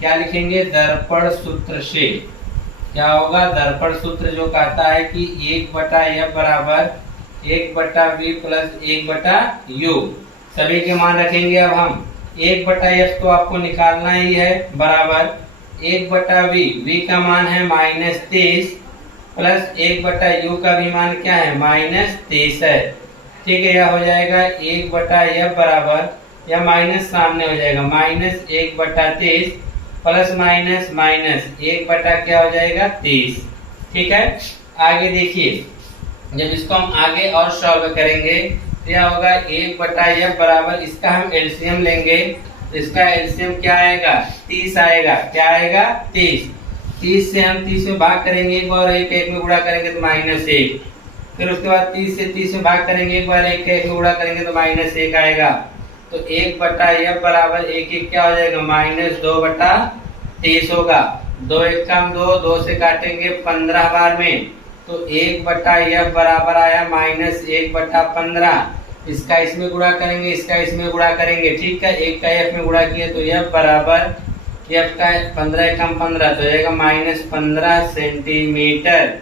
क्या लिखेंगे, दर्पण सूत्र से क्या होगा, दर्पण सूत्र जो कहता है कि 1/f बराबर 1/v प्लस 1/u। सभी के मान रखेंगे। अब हम 1/f तो आपको निकालना ही है, बराबर 1/v, v का मान है -30 प्लस 1/u का भी मान क्या है -30 है। ठीक है, यह हो जाएगा 1/f बराबर, या माइनस सामने हो जाएगा -1/30 प्लस माइनस माइनस 1/ क्या हो जाएगा 30। ठीक है, आगे देखिए, जब इसको हम आगे और सॉल्व करेंगे क्या होगा, 1/f बराबर, इसका हम एलसीएम लेंगे। इसका एलसीएम क्या आएगा, 30 आएगा। क्या आएगा 30। 30 से हम 30 में भाग करेंगे एक बार, एक में गुणा करेंगे तो -1। फिर उसके बाद 30 से 30 में भाग करेंगे एक बार, एक में गुणा करेंगे तो -1 आएगा। तो 1/f बराबर 1 क्या हो जाएगा, -2/30 होगा। 2 1 कम 2, 2 से काटेंगे 15 बार में, तो 1/f बराबर आया -1/15। इसका इसमें गुणा करेंगे, इसका इसमें गुणा करेंगे। ठीक है, एक का f में गुणा किया तो f बराबर, f का 15 कम 15 तो जाएगा -15 सेंटीमीटर।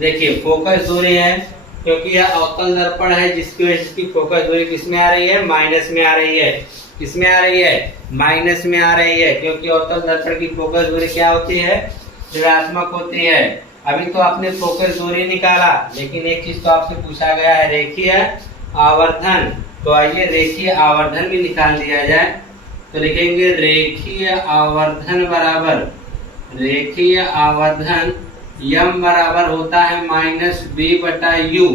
देखिए फोकस दूरी है, क्योंकि यह अवतल दर्पण है जिसकी वजह से फोकस दूरी किसमें आ रही है, माइनस में आ रही है। किसमें आ रही है, माइनस में आ रही है, क्योंकि अवतल दर्पण की फोकस दूरी क्या होती है, ऋणात्मक होती है। अभी तो आपने फोकस दूरी निकाला, लेकिन एक चीज तो आपसे पूछा गया है रेखीय आवर्धन। तो आइए रेखीय आवर्धन भी निकाल दिया जाए। तो लिखेंगे रेखीय आवर्धन बराबर, रेखीय आवर्धन m बराबर होता है -v/u।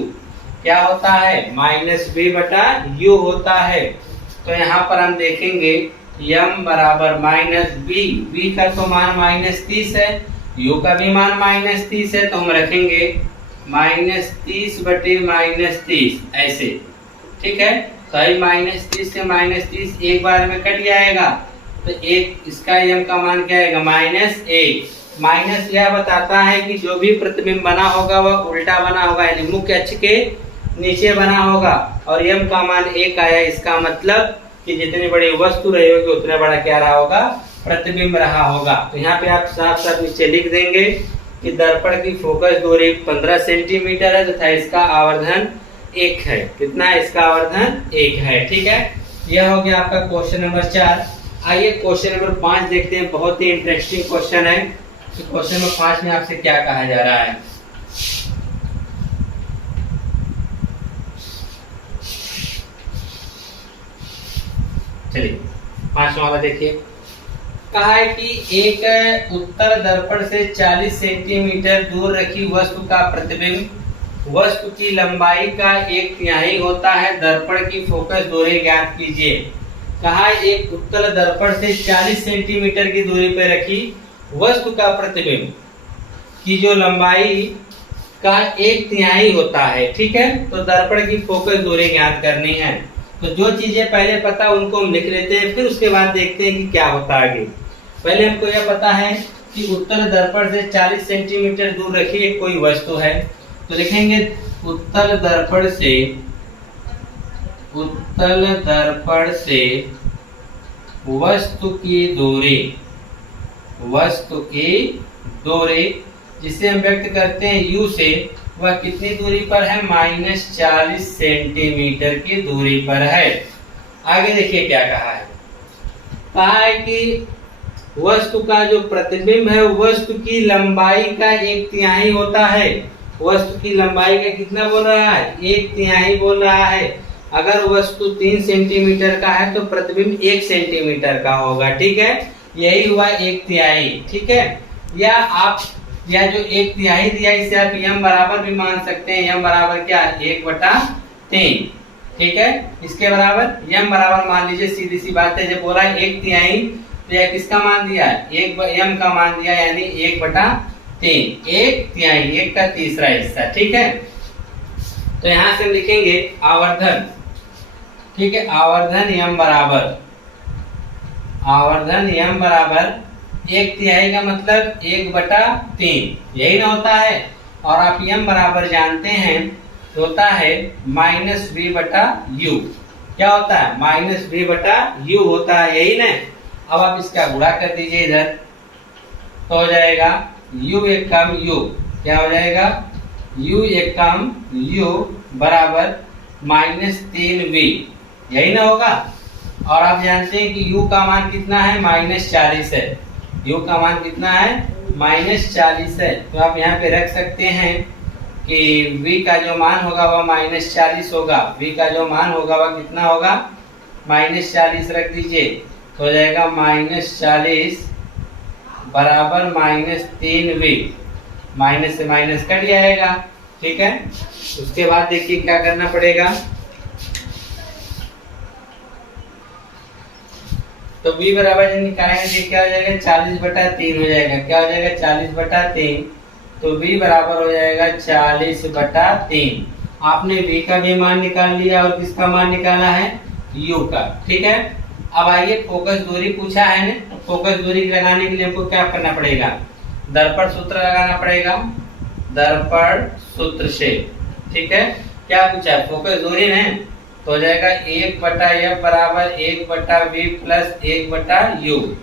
क्या होता है, -v/u होता है। तो यहाँ पर हम देखेंगे m बराबर -v, v का तो मान -30 है, u का भी मान -30 है, तो हम रखेंगे -30/-30 ऐसे। ठीक है, तो -30 से -30 एक बार में कट जाएगा, तो एक इसका m का मान क्या आएगा -1। माइनस यह बताता है कि जो भी प्रतिबिंब बना होगा वह उल्टा बना होगा, यानी मुख्य अक्ष के नीचे बना होगा। और m का मान 1 आया, इसका मतलब कि जितनी बड़ी वस्तु रही होगी उतना बड़ा क्या रहा होगा, प्रतिबिंब रहा होगा। तो यहाँ पे आप साफ साफ नीचे लिख देंगे कि दर्पण की फोकस दूरी 15 सेंटीमीटर है तथा इसका आवर्धन 1 है। कितना है, इसका आवर्धन 1 है। ठीक है, यह हो गया आपका क्वेश्चन नंबर 4। आइए क्वेश्चन नंबर 5 देखते हैं, बहुत ही इंटरेस्टिंग क्वेश्चन है। तो क्वेश्चन नंबर 5 में आपसे क्या कहा जा रहा है, चलिए 5वां वाला देखिए, कहा है कि एक उत्तल दर्पण से 40 सेंटीमीटर दूर रखी वस्तु का प्रतिबिंब वस्तु की लंबाई का 1/3 होता है। दर्पण की फोकस दूरी ज्ञात कीजिए। कहा एक उत्तल दर्पण से 40 सेंटीमीटर की दूरी पर रखी वस्तु का प्रतिबिंब की जो लंबाई का 1/3 होता है, ठीक है। तो दर्पण की फोकस दूरी ज्ञात करनी है। तो जो चीजें पहले पता उनको हम लिख लेते हैं, फिर उसके बाद देखते हैं कि क्या होता है आगे। पहले हमको यह पता है कि उत्तल दर्पण से 40 सेंटीमीटर दूर रखी एक कोई वस्तु है, तो लिखेंगे उत्तल दर्पण से वस्तु की दूरी जिसे हम व्यक्त करते हैं u से, वह कितनी दूरी पर है? -40 सेंटीमीटर की दूरी पर है। आगे देखिए क्या कहा है। कहा है कि वस्तु का जो प्रतिबिंब है वस्तु की लंबाई का 1/3 होता है। वस्तु की लंबाई का कितना बोल रहा है? 1/3 बोल रहा है। अगर वस्तु 3 सेंटीमीटर का है तो प्रतिबिंब 1 सेंटीमीटर का होगा, ठीक है। यही हुआ 1/3, ठीक है। या जो 1/3 दिया इसे आप m बराबर भी मान सकते हैं। m बराबर क्या? 1/3, ठीक है। इसके बराबर m बराबर मान लीजिए, सीधी सी बात है। जब बोला 1/3 तो यह किसका मान दिया? m का मान दिया, यानी 1/3, 1/3, 1 का तीसरा हिस्सा, ठीक है। तो यहाँ से हम लिखेंगे आवर्धन, ठीक है। आवर्धन m बराबर 1/3 का मतलब 1/3, यही ना होता है। और आप m बराबर जानते हैं होता है -v/u। क्या होता है? -v/u होता है, यही ना। अब आप इसका गुणा कर दीजिए इधर, तो हो जाएगा u एकम u, क्या हो जाएगा? u एकम u बराबर -3v, यही ना होगा। और आप जानते हैं कि u का मान कितना है? -40 है। u का मान कितना है? -40 है। तो आप यहाँ पे रख सकते हैं कि v का जो मान होगा वह -40 होगा। v का जो मान होगा वह कितना होगा? -40 रख दीजिए, तो हो जाएगा -40 बराबर -3v। माइनस से माइनस कट जाएगा, ठीक है। उसके बाद देखिए क्या करना पड़ेगा। तो v बराबर जब निकालेंगे क्या हो जाएगा? 40/3 हो जाएगा। क्या हो जाएगा? 40/3। तो v बराबर हो जाएगा 40/3। आपने v का भी मान निकाल लिया और किसका मान निकाला है? u का, ठीक है। अब आइए फोकस दूरी पूछा है ना, तो फोकस दूरी लगाने के लिए हमको क्या करना पड़ेगा? दर्पण सूत्र लगाना पड़ेगा, दर्पण सूत्र से, ठीक है। क्या पूछा है? फोकस दूरी है, तो हो जाएगा 1/f बराबर 1/v प्लस 1/u।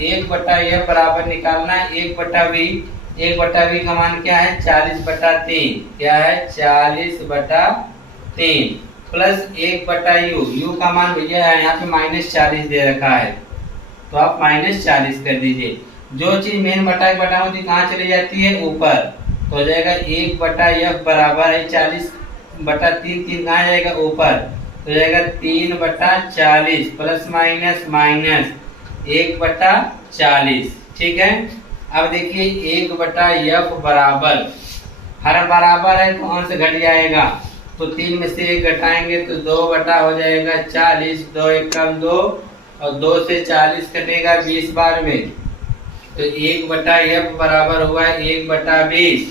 1/f बराबर निकालना है 1/v। 1/v का मान क्या है? 40/3। क्या है? 40/3 प्लस 1/u। u का मान भैया यहाँ पे -40 दे रखा है, तो आप -40 कर दीजिए। जो चीज मेन बटा बटा होती कहाँ चली जाती है? ऊपर। तो हो जाएगा 1/f बराबर है 40/3, 3 कहाँ जाएगा? ऊपर। तो जाएगा 3/40 प्लस माइनस 1/40, ठीक है। अब देखिए 1/f बराबर, हर बराबर है तो अंश घट जाएगा, तो 3 में से 1 घटाएंगे तो 2 हो जाएगा 40। 2 एकम 2 और 2 से 40 कटेगा 20 बार में, तो 1/f बराबर हुआ 1/20,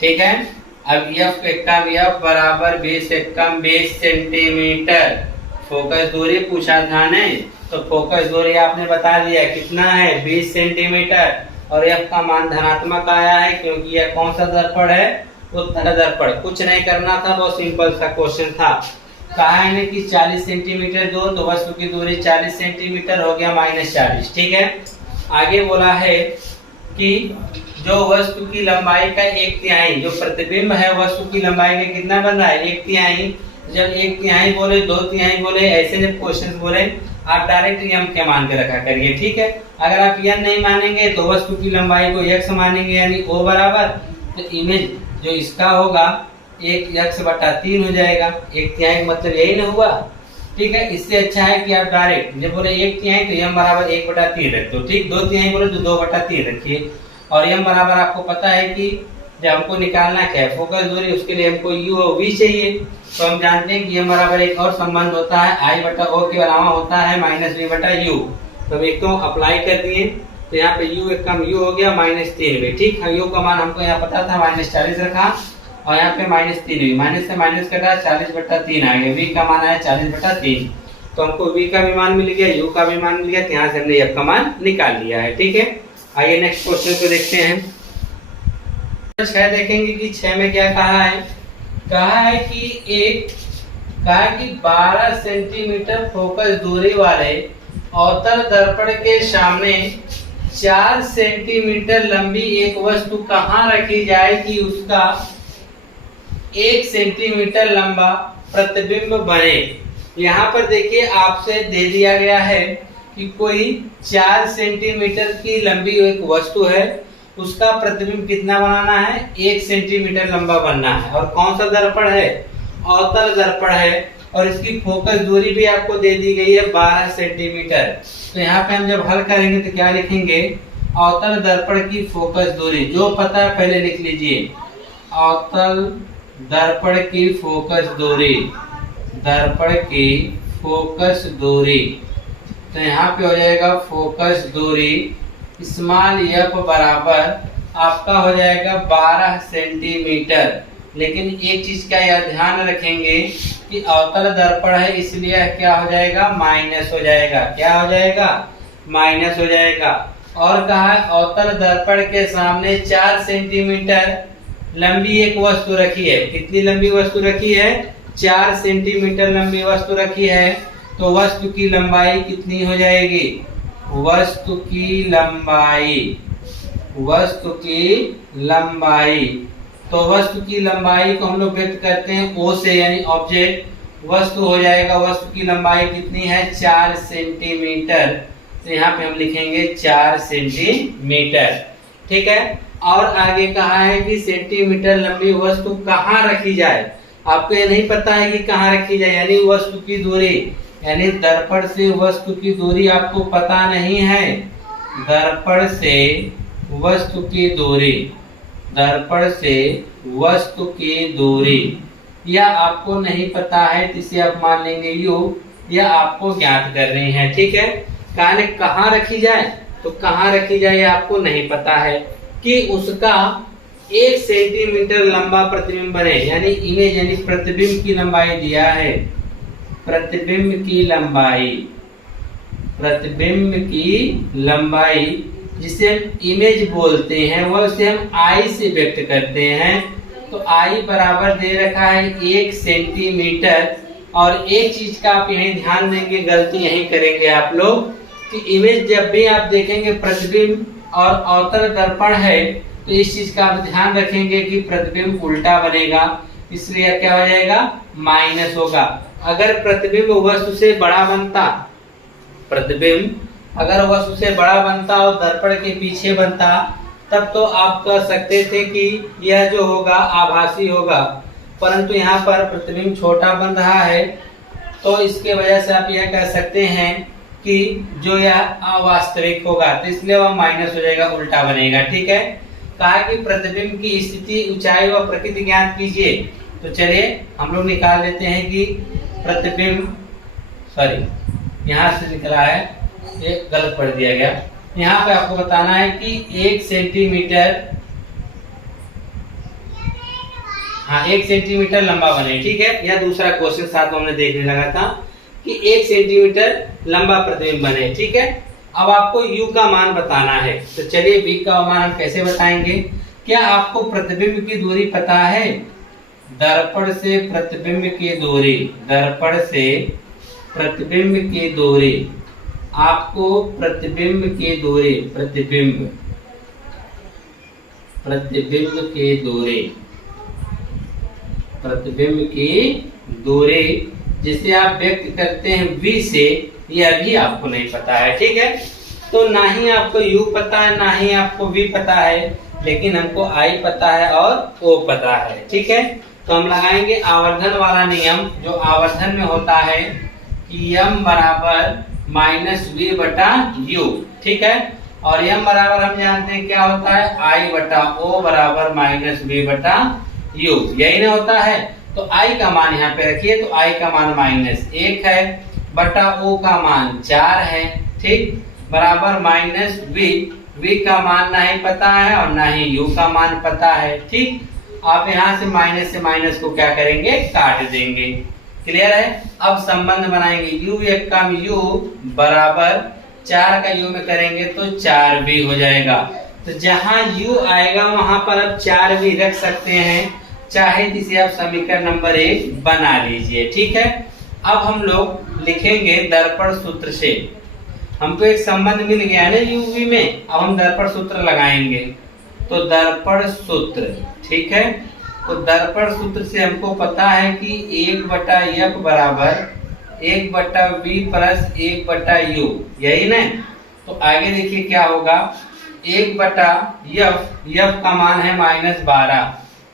ठीक है। अब f एकम f बराबर 20 एकम 20 सेंटीमीटर। फोकस दूरी पूछा था ने, तो फोकस दूरी आपने बता दिया कितना है? 20 सेंटीमीटर। और f का मान धनात्मक आया है क्योंकि यह कौन सा दर्पण है? उत्तल दर्पण। कुछ नहीं करना था, बहुत सिंपल सा क्वेश्चन था। कहा है ना कि 40 सेंटीमीटर दूर, तो वस्तु की दूरी 40 सेंटीमीटर हो गया -40, ठीक है। आगे बोला है कि जो वस्तु की लंबाई का 1/3, जो प्रतिबिंब है वस्तु की लंबाई का कितना बन रहा है? 1/3। जब 1/3 बोले, 2/3 बोले, ऐसे जब क्वेश्चन बोले आप डायरेक्ट m के मान के रखा करिए, ठीक है। अगर आप n नहीं मानेंगे तो वस्तु की लंबाई को x मानेंगे, यानी O बराबर, तो इमेज जो इसका होगा 1x/3 हो जाएगा। 1/3 मतलब यही ना हुआ, ठीक है, इससे अच्छा है कि आप डायरेक्ट जब बोले 1 तिहाई तो m बराबर 1/3 रख दो। ठीक, 2 तिहाई बोले तो 2/3 रखिए। और m बराबर आपको पता है कि जब हमको निकालना क्या है फोकस दूरी, उसके लिए हमको u और v चाहिए। तो हम जानते हैं कि m बराबर एक और संबंध होता है I/O के अलावा होता है -v/u। तो हम एक तो अप्लाई कर दिए, तो यहाँ पे u एक कम u हो गया -3v। ठीक है, u का मान हमको यहाँ पता था -40 रखा, और यहाँ पे -3v, माइनस से माइनस कटा 40/3 आ गया, v का मान आया 40/3। तो हमको v का भी मान मिल गया, u का भी मान मिल गया, तो यहाँ से हमने f का मान निकाल लिया है। ठीक है, आइए नेक्स्ट क्वेश्चन को देखते हैं। 6 देखेंगे कि 6 में क्या कहा है। कहा है कि 12 सेंटीमीटर फोकस दूरी वाले अवतल दर्पण के सामने 4 सेंटीमीटर लंबी एक वस्तु कहाँ रखी जाए कि उसका 1 सेंटीमीटर लंबा प्रतिबिंब बने। यहाँ पर देखिए आपसे दे दिया गया है कि कोई 4 सेंटीमीटर की लंबी एक वस्तु है, उसका प्रतिबिंब कितना बनाना है, 1 सेंटीमीटर लंबा बनना है। और कौन सा दर्पण है, अवतल दर्पण है, और इसकी फोकस दूरी भी आपको दे दी गई है 12 सेंटीमीटर। तो यहाँ पे हम जब हल करेंगे तो क्या लिखेंगे, अवतल दर्पण की फोकस दूरी, जो पता है पहले लिख लीजिए, अवतल दर्पण की फोकस दूरी, दर्पण की फोकस दूरी। तो यहाँ पे हो जाएगा फोकस दूरी स्मॉल f बराबर आपका हो जाएगा 12 सेंटीमीटर। लेकिन एक चीज का यह ध्यान रखेंगे कि अवतल दर्पण है, इसलिए क्या हो जाएगा, माइनस हो जाएगा। क्या हो जाएगा, माइनस हो जाएगा। और कहा अवतल दर्पण के सामने 4 सेंटीमीटर लंबी एक वस्तु रखी है। कितनी लंबी वस्तु रखी है, 4 सेंटीमीटर लंबी वस्तु रखी है। तो वस्तु की लंबाई कितनी हो जाएगी, वस्तु की लंबाई, वस्तु की लंबाई। तो वस्तु की लंबाई को हम लोग व्यक्त करते हैं O से, यानी ऑब्जेक्ट। वस्तु हो जाएगा, वस्तु की लंबाई कितनी है, 4 सेंटीमीटर। तो यहाँ पे हम लिखेंगे 4 सेंटीमीटर। ठीक है, और आगे कहा है कि सेंटीमीटर लंबी वस्तु कहाँ रखी जाए। आपको ये नहीं पता है कि कहाँ रखी जाए, यानी वस्तु की दूरी, यानी दर्पण से वस्तु की दूरी आपको पता नहीं है। दर्पण से वस्तु की दूरी, दर्पण से वस्तु की दूरी या आपको नहीं पता है, तो इसे आप मान लेंगे u, या आपको ज्ञात करनी है। ठीक है, कहाँ रखी जाए, तो कहाँ रखी जाए आपको नहीं पता है कि उसका 1 सेंटीमीटर लंबा प्रतिबिंब बने, यानी इमेज यानी प्रतिबिंब की लंबाई दिया है, प्रतिबिंब की लंबाई, प्रतिबिंब की लंबाई जिसे हम इमेज बोलते हैं, वह उसे हम I से व्यक्त करते हैं। तो I बराबर दे रखा है 1 सेंटीमीटर। और एक चीज का आप यही ध्यान देंगे, गलती यही करेंगे आप लोग कि इमेज जब भी आप देखेंगे प्रतिबिंब और अवतल दर्पण है, तो इस चीज का आप ध्यान रखेंगे कि प्रतिबिंब उल्टा बनेगा, इसलिए क्या हो जाएगा, माइनस होगा। अगर प्रतिबिंब वस्तु से बड़ा बनता, प्रतिबिंब अगर वस्तु से बड़ा बनता और दर्पण के पीछे बनता, तब तो आप कह सकते थे कि यह जो होगा आभासी होगा। परंतु यहाँ पर प्रतिबिंब छोटा बन रहा है, तो इसके वजह से आप यह कह सकते हैं कि जो यह अवास्तविक होगा, तो इसलिए वह माइनस हो जाएगा, उल्टा बनेगा। ठीक है, कहा कि प्रतिबिंब की स्थिति, ऊंचाई व प्रकृति ज्ञात कीजिए। तो चलिए हम लोग निकाल लेते हैं कि प्रतिबिंब, सॉरी यहाँ से निकला है, ये गलत पढ़ दिया गया। यहाँ पे आपको बताना है कि 1 सेंटीमीटर, हाँ 1 सेंटीमीटर लंबा बने। ठीक है, यह दूसरा क्वेश्चन साथ हमने देखने लगा था कि 1 सेंटीमीटर लंबा प्रतिबिंब बने। ठीक है, अब आपको u का मान बताना है। तो चलिए v का मान हम कैसे बताएंगे। क्या आपको प्रतिबिंब की दूरी पता है, दर्पण से प्रतिबिंब की दूरी, दर्पण से प्रतिबिंब की दूरी, आपको प्रतिबिंब की दूरी, प्रतिबिंब, प्रतिबिंब की दूरी, प्रतिबिंब की दूरी जिसे आप व्यक्त करते हैं v से, यह भी आपको नहीं पता है। ठीक है, तो ना ही आपको u पता है, ना ही आपको v पता है, लेकिन हमको I पता है और O पता है। ठीक है, तो हम लगाएंगे आवर्धन वाला नियम, जो आवर्धन में होता है कि m बराबर माइनस वी बटा यू, ठीक है। और m बराबर हम जानते हैं क्या होता है, I बटा O बराबर माइनस वी बटा यू, यही ना होता है। तो I का मान यहाँ पे रखिए, तो I का मान -1 है बटा O का मान 4 है, ठीक, बराबर माइनस V का मान ना ही पता है और ना ही U का मान पता है, ठीक। आप यहाँ से माइनस को क्या करेंगे, काट देंगे। क्लियर है। अब संबंध बनाएंगे, u एक कम u बराबर 4 का u में करेंगे तो 4v हो जाएगा। तो जहां u आएगा वहां पर अब 4v रख सकते हैं, चाहे जिसे आप समीकरण नंबर 1 बना लीजिए, ठीक है। अब हम लोग लिखेंगे दर्पण सूत्र से, हमको एक संबंध मिल गया है ना uv में, अब हम दर्पण सूत्र लगाएंगे। तो दर्पण सूत्र, ठीक है, तो दर्पण सूत्र से हमको पता है कि 1 बटा एफ बराबर 1 बटा वी प्लस 1 बटा यू, यही ना। तो आगे देखिए क्या होगा, 1 बटा एफ का मान है -12,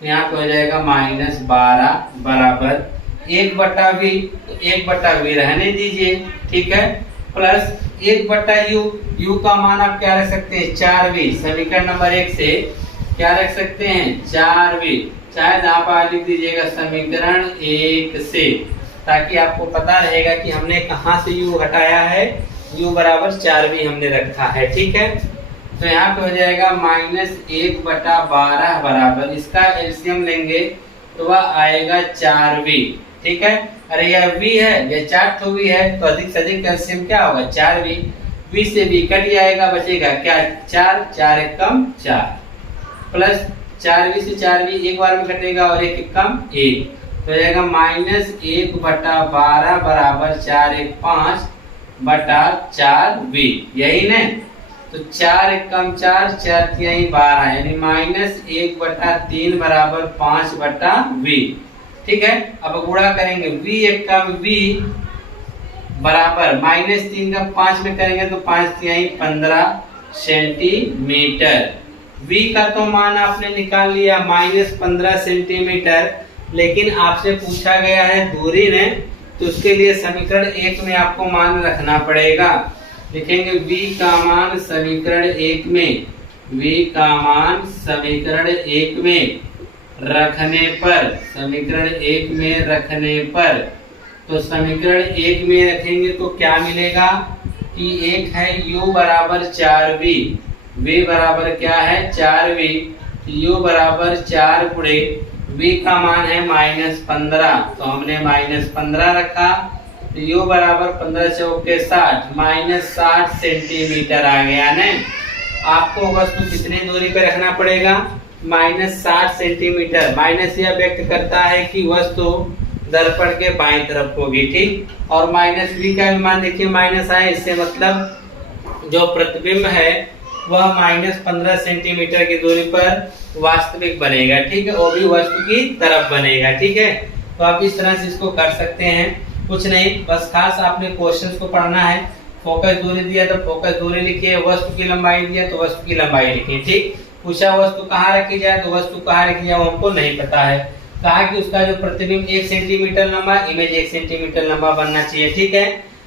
तो यहाँ पे हो जाएगा -12 बराबर 1 बटा वी, तो 1 बटा वी रहने दीजिए, ठीक है, प्लस 1 बटा यू का मान आप क्या रख सकते हैं, 4v। समीकरण नंबर 1 से क्या रख सकते हैं, 4v, शायद आप लिख दीजिएगा समीकरण 1 से, ताकि आपको पता रहेगा कि हमने कहाँ से u घटाया है, u बराबर 4v हमने रखा है, ठीक है। तो यहाँ पे हो जाएगा -1 बटा 12 बराबर, इसका एलसीएम लेंगे तो वह आएगा 4v, ठीक है। अरे यह v है, यह 4 तो v है, तो अधिक से अधिक एलसीएम क्या होगा, 4v, v से v कट जाएगा, बचेगा क्या, 4 एक कम 4 प्लस 4v से 4v एक बार में कटेगा और एक कम 1, तो हो जाएगा -1 बटा 12 बराबर 4 एक 5 बटा 4v, यही ना। तो 4 एक कम 4, 4 3 12, यानी -1 बटा 3 बराबर 5 बटा v, ठीक है। अब गुणा करेंगे, v एक कम v बराबर -3 का 5 में करेंगे तो 5 3 15 सेंटीमीटर। v का तो मान आपने निकाल लिया -15 सेंटीमीटर, लेकिन आपसे पूछा गया है दूरी ने, तो उसके लिए समीकरण 1 में आपको मान रखना पड़ेगा। लिखेंगे v का मान समीकरण 1 में, v का मान समीकरण 1 में रखने पर, समीकरण 1 में रखने पर, तो समीकरण 1 में रखेंगे तो क्या मिलेगा कि एक है u बराबर 4v, v बराबर क्या है 4v, u बराबर 4 गुणे v का मान है -15, तो हमने -15 रखा, तो u बराबर 15 चौके 60, -60 सेंटीमीटर आ गया ना। आपको वस्तु कितनी दूरी पे रखना पड़ेगा, -60 सेंटीमीटर। माइनस यह व्यक्त करता है कि वस्तु दर्पण के बाईं तरफ होगी, ठीक। और -v का मान देखिए माइनस है, इससे मतलब जो प्रतिबिंब है वह -15 सेंटीमीटर की दूरी पर वास्तविक बनेगा, ठीक है, वो भी वस्तु की तरफ बनेगा, ठीक है। तो आप इस तरह से इसको कर सकते हैं, कुछ नहीं, बस खास आपने क्वेश्चंस को पढ़ना है। फोकस दूरी दिया तो फोकस दूरी लिखिए, वस्तु की लंबाई दिया तो वस्तु की लंबाई लिखिए, ठीक। पूछा वस्तु कहाँ रखी जाए तो वस्तु कहाँ रखी जाए वो हमको नहीं पता है। कहा कि उसका जो प्रतिबिंब 1 सेंटीमीटर लंबा, इमेज 1 सेंटीमीटर लंबा बनना चाहिए, ठीक है।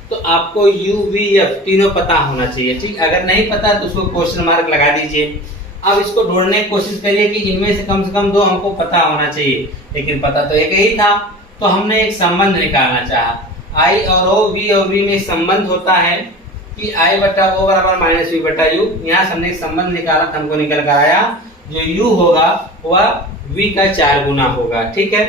तो आपको u v f तीनों पता होना चाहिए, ठीक। अगर नहीं पता तो उसको क्वेश्चन मार्क लगा दीजिए। अब इसको ढूंढने की कोशिश करिए कि इनमें से कम 2 हमको पता होना चाहिए, लेकिन पता तो एक ही था। तो हमने एक संबंध निकालना चाहा, I और O, V और V में संबंध होता है कि I बटा O बराबर -V बटा U। यहाँ से हमने एक संबंध निकाला था, हमको निकल कर आया जो U होगा वह V का 4 गुना होगा, ठीक है।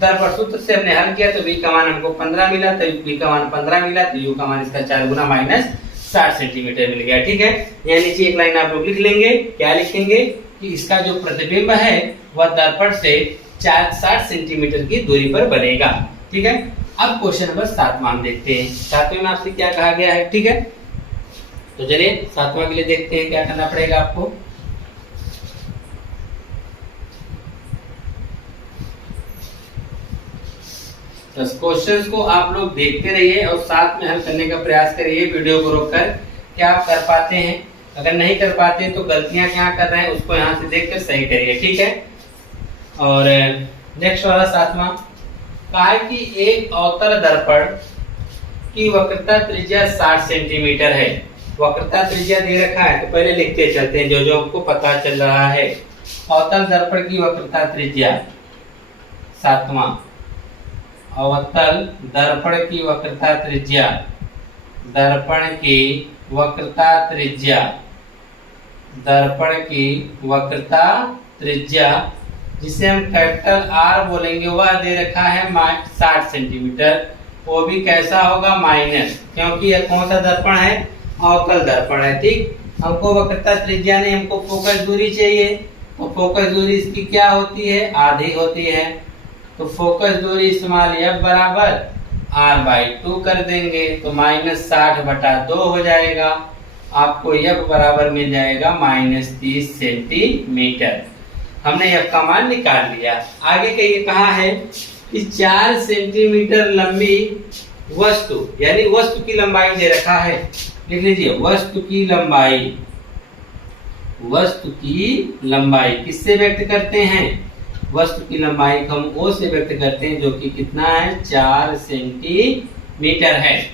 दर्पण सूत्र से हमने हल किया तो v का मान हमको 15 मिला, तो v का मान 15 मिला, तो u का मान इसका 4 गुना -60 सेंटीमीटर मिल गया, ठीक है। यहाँ नीचे एक लाइन आप लोग लिख लेंगे, क्या लिखेंगे कि इसका जो प्रतिबिंब है वह दर्पण से 60 सेंटीमीटर की दूरी पर बनेगा, ठीक है। अब क्वेश्चन नंबर 7 हम देखते हैं। 7वें में आपसे क्या कहा गया है, ठीक है। तो चलिए 7वां के लिए देखते हैं क्या करना पड़ेगा आपको। क्वेश्चंस को आप लोग देखते रहिए और साथ में हल करने का प्रयास करिए, वीडियो को रोककर। क्या आप कर पाते हैं? अगर नहीं कर पाते तो गलतियां क्या कर रहे हैं उसको यहाँ से देखकर सही करिए, ठीक है। और नेक्स्ट वाला 7वां कहा है कि एक अवतल दर्पण की वक्रता त्रिज्या 60 सेंटीमीटर है। वक्रता त्रिज्या दे रखा है तो पहले लिखते चलते हैं जो जो हमको पता चल रहा है। अवतल दर्पण की वक्रता त्रिज्या, 7वां, अवतल दर्पण की वक्रता त्रिज्या, दर्पण की वक्रता त्रिज्या, दर्पण की वक्रता त्रिज्या जिसे हम कैपिटल आर बोलेंगे वह दे रखा है 60 सेंटीमीटर। वो भी कैसा होगा, माइनस, क्योंकि यह कौन सा दर्पण है, अवतल दर्पण है। ठीक, हमको वक्रता त्रिज्या नहीं, हमको फोकस दूरी चाहिए। तो फोकस दूरी इसकी क्या होती है, आधी होती है। तो फोकस दूरी स्मॉल एफ बराबर r/2 कर देंगे तो -60/2 हो जाएगा। आपको एफ बराबर मिल जाएगा -30 सेंटीमीटर। हमने एफ का मान निकाल लिया। आगे का ये कहा है कि 4 सेंटीमीटर लंबी वस्तु, यानी वस्तु की लंबाई दे रखा है। लिख लीजिए, वस्तु की लंबाई, वस्तु की लंबाई किससे व्यक्त करते हैं, वस्तु की लंबाई को हम ओ से व्यक्त करते हैं जो कि कितना है, 4 सेंटीमीटर है।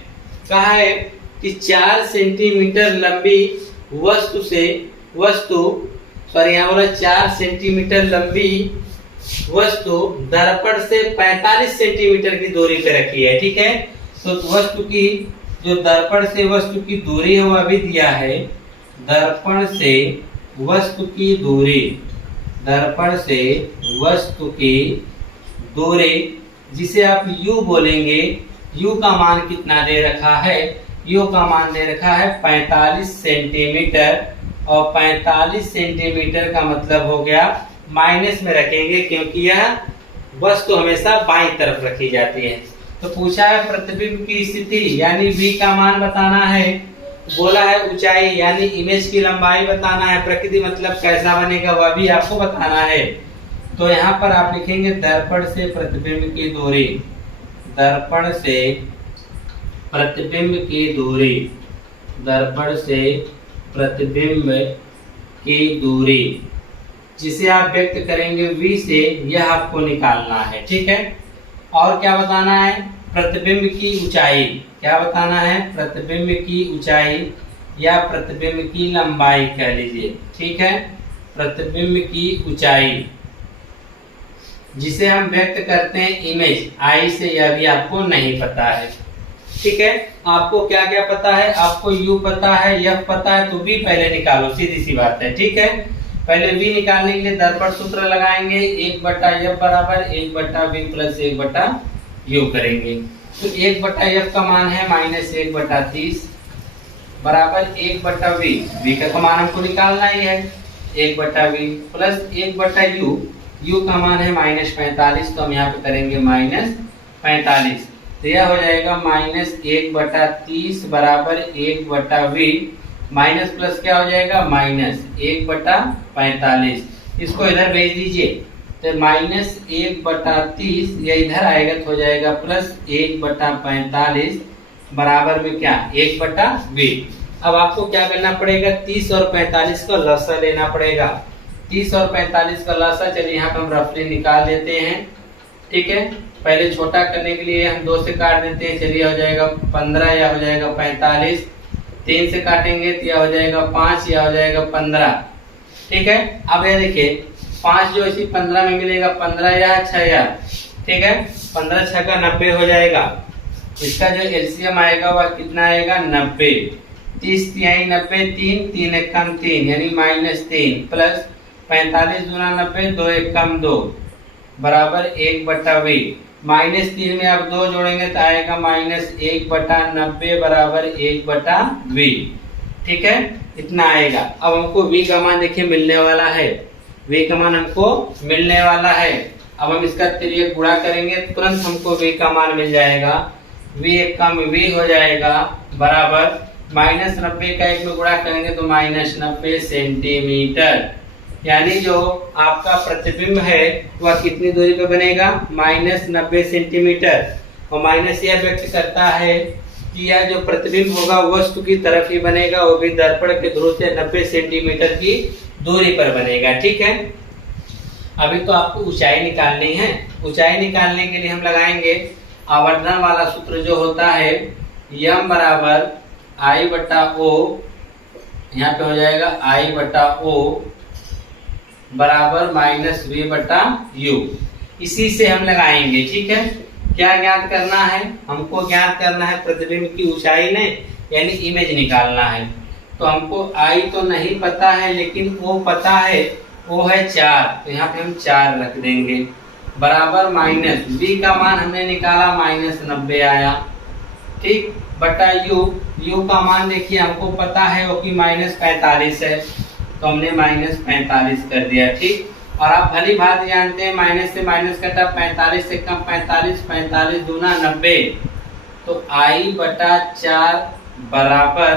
कहा है कि 4 सेंटीमीटर लंबी वस्तु से, यहाँ बोला 4 सेंटीमीटर लंबी वस्तु दर्पण से 45 सेंटीमीटर की दूरी पे रखी है। ठीक है, तो वस्तु की जो दर्पण से वस्तु की दूरी है वह भी दिया है। दर्पण से वस्तु की दूरी, दर्पण से वस्तु की दूरी जिसे आप u बोलेंगे, u का मान कितना दे रखा है, u का मान दे रखा है 45 सेंटीमीटर। और 45 सेंटीमीटर का मतलब हो गया, माइनस में रखेंगे क्योंकि यह वस्तु हमेशा बाईं तरफ रखी जाती है। तो पूछा है प्रतिबिंब की स्थिति यानी v का मान बताना है। बोला है ऊंचाई यानी इमेज की लंबाई बताना है। प्रकृति मतलब कैसा बनेगा वह भी आपको बताना है। तो यहाँ पर आप लिखेंगे दर्पण से प्रतिबिंब की दूरी, दर्पण से प्रतिबिंब की दूरी, दर्पण से प्रतिबिंब की दूरी जिसे आप व्यक्त करेंगे v से, यह आपको निकालना है। ठीक है, और क्या बताना है, प्रतिबिंब की ऊंचाई, क्या बताना है, प्रतिबिंब की ऊंचाई या प्रतिबिंब की लंबाई कह लीजिए। ठीक है, प्रतिबिंब की ऊंचाई जिसे हम व्यक्त करते हैं इमेज आई से, यह भी आपको नहीं पता है। ठीक है, आपको क्या क्या पता है, आपको u पता है, f पता है, तो v पहले निकालो, सीधी सी बात है। ठीक है, पहले v निकालने के लिए दर्पण सूत्र लगाएंगे, 1/f बराबर 1/v प्लस 1/u करेंगे। तो 1/f का मान है -1/30 बराबर 1/v, v का मान हमको निकालना ही है, 1/v प्लस 1/u, u का मान है -45 तो हम यहाँ पे करेंगे -45। तो यह हो जाएगा -1/30 बराबर 1/v, माइनस प्लस क्या हो जाएगा, -1/45। इसको इधर भेज दीजिए तो -1/30 यह इधर आएगा तो हो जाएगा प्लस 1/45 बराबर में क्या, 1/v। अब आपको क्या करना पड़ेगा, 30 और 45 का लसा लेना पड़ेगा। 30 और 45 का लसा चलिए यहाँ पे हम रफली निकाल देते हैं। ठीक है, पहले छोटा करने के लिए हम 2 से काट देते हैं, चलिए हो जाएगा 15 या हो जाएगा 45, 3 से काटेंगे तो यह हो जाएगा 5 या हो जाएगा 15। ठीक है, अब ये देखिए 5 जो इसी 15 में मिलेगा, 15 या 6 या, ठीक है, 15 6 का 90 हो जाएगा। इसका जो एलसीएम आएगा वह कितना आएगा, 90। 30 3 90, 3 3 1 कम 3 यानी -3 प्लस 45 दूना 90, 2 1 कम 2 बराबर 1/v। -3 में आप 2 जोड़ेंगे तो आएगा -1/90 बराबर 1/v। ठीक है, इतना आएगा। अब हमको v का मान देखिए मिलने वाला है, v का मान हमको मिलने वाला है। अब हम इसका तिर्यक गुणा करेंगे तुरंत हमको v का मान मिल जाएगा, v एक कम v हो जाएगा बराबर -90 का 1 में गुणा करेंगे तो -90 सेंटीमीटर। यानी जो आपका प्रतिबिंब है वह कितनी दूरी पे बनेगा, -90 सेंटीमीटर। और माइनस यह व्यक्त करता है कि यह जो प्रतिबिंब होगा वस्तु की तरफ ही बनेगा, वो भी दर्पण के ध्रुव से 90 सेंटीमीटर की दूरी पर बनेगा। ठीक है, अभी तो आपको ऊंचाई निकालनी है। ऊंचाई निकालने के लिए हम लगाएंगे आवर्धन वाला सूत्र जो होता है यम बराबर आई बटा ओ, यहाँ पे हो जाएगा आई बटा ओ बराबर माइनस वी बटा यू। इसी से हम लगाएंगे, ठीक है। क्या ज्ञात करना है हमको? ज्ञात करना है प्रतिबिंब की ऊंचाई ने, यानी इमेज निकालना है। तो हमको आई तो नहीं पता है लेकिन ओ पता है, ओ है 4, तो यहाँ पे हम 4 रख देंगे बराबर माइनस वी का मान हमने निकाला -90 आया, ठीक, बटा यू। यू का मान देखिए हमको पता है वो कि -45 है, तो हमने -45 कर दिया, ठीक। और आप भली भांति जानते हैं माइनस से माइनस कटा 45 से कम 45, 45 दूना 90, तो आई बटा 4 बराबर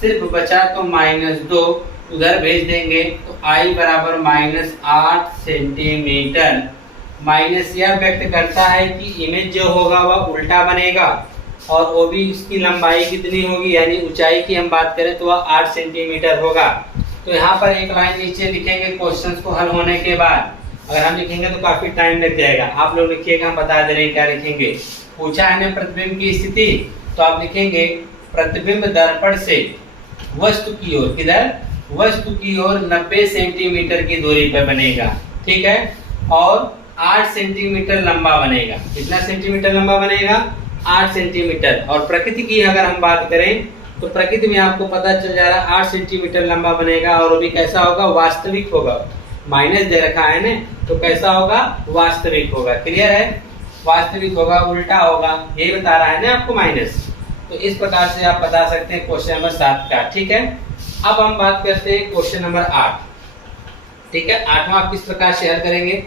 सिर्फ बचा तो -2, उधर भेज देंगे तो आई बराबर -8 सेंटीमीटर। माइनस यह व्यक्त करता है कि इमेज जो होगा वह उल्टा बनेगा, और वो भी इसकी लंबाई कितनी होगी, यानी ऊंचाई की हम बात करें तो वह 8 सेंटीमीटर होगा। तो यहाँ पर एक लाइन नीचे लिखेंगे क्वेश्चंस को हल होने के बाद। अगर हम लिखेंगे तो काफी टाइम लग जाएगा, आप लोग लिखिएगा, हम बता दे रहे हैं क्या लिखेंगे। पूछा है ना प्रतिबिंब की स्थिति, तो आप लिखेंगे प्रतिबिंब दर्पण से वस्तु की ओर, किधर, वस्तु की ओर 90 सेंटीमीटर की दूरी पर बनेगा, ठीक है, और 8 सेंटीमीटर लंबा बनेगा। कितना सेंटीमीटर लंबा बनेगा? 8 सेंटीमीटर। और प्रकृति की अगर हम बात करें तो प्रकृति में आपको पता चल जा रहा है 8 सेंटीमीटर लंबा बनेगा, और वो भी कैसा होगा? वास्तविक होगा। माइनस दे रखा है ना, तो कैसा होगा? वास्तविक होगा। क्लियर है? वास्तविक होगा, उल्टा होगा, यही बता रहा है ना आपको माइनस। तो इस प्रकार से आप बता सकते हैं क्वेश्चन नंबर 7 का, ठीक है। अब हम बात करते हैं क्वेश्चन नंबर 8, ठीक है। 8वां आप किस प्रकार से हल करेंगे,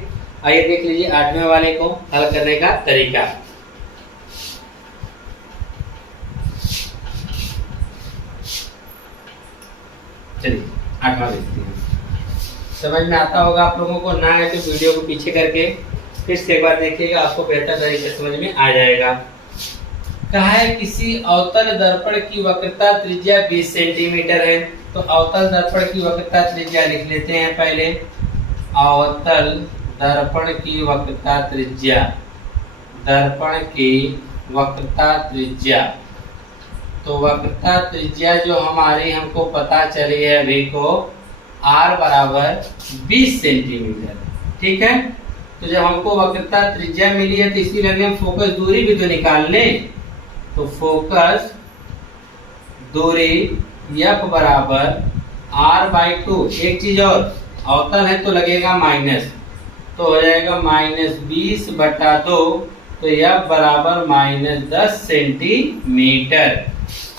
आइए देख लीजिए 8वें वाले को हल करने का तरीका। चलिए 8वां देखते हैं। समझ में आता होगा आप लोगों को, ना है तो वीडियो को पीछे करके फिर से एक बार देखिएगा, आपको बेहतर तरीके से समझ में आ जाएगा। कहा है किसी अवतल दर्पण की वक्रता त्रिज्या 20 सेंटीमीटर है। तो अवतल दर्पण की वक्रता त्रिज्या लिख लेते हैं पहले। अवतल दर्पण की वक्रता त्रिज्या, दर्पण की वक्रता त्रिज्या, तो वक्रता त्रिज्या जो हमारी हमको पता चली है अभी को, r बराबर 20 सेंटीमीटर, ठीक है। तो जब हमको वक्रता त्रिज्या मिली है तो इसी लगे हम फोकस दूरी भी तो निकाल लें। तो फोकस दूरी f बराबर r/2। एक चीज और, अवतल है तो लगेगा माइनस, तो हो जाएगा -20/2, तो f बराबर -10 सेंटीमीटर।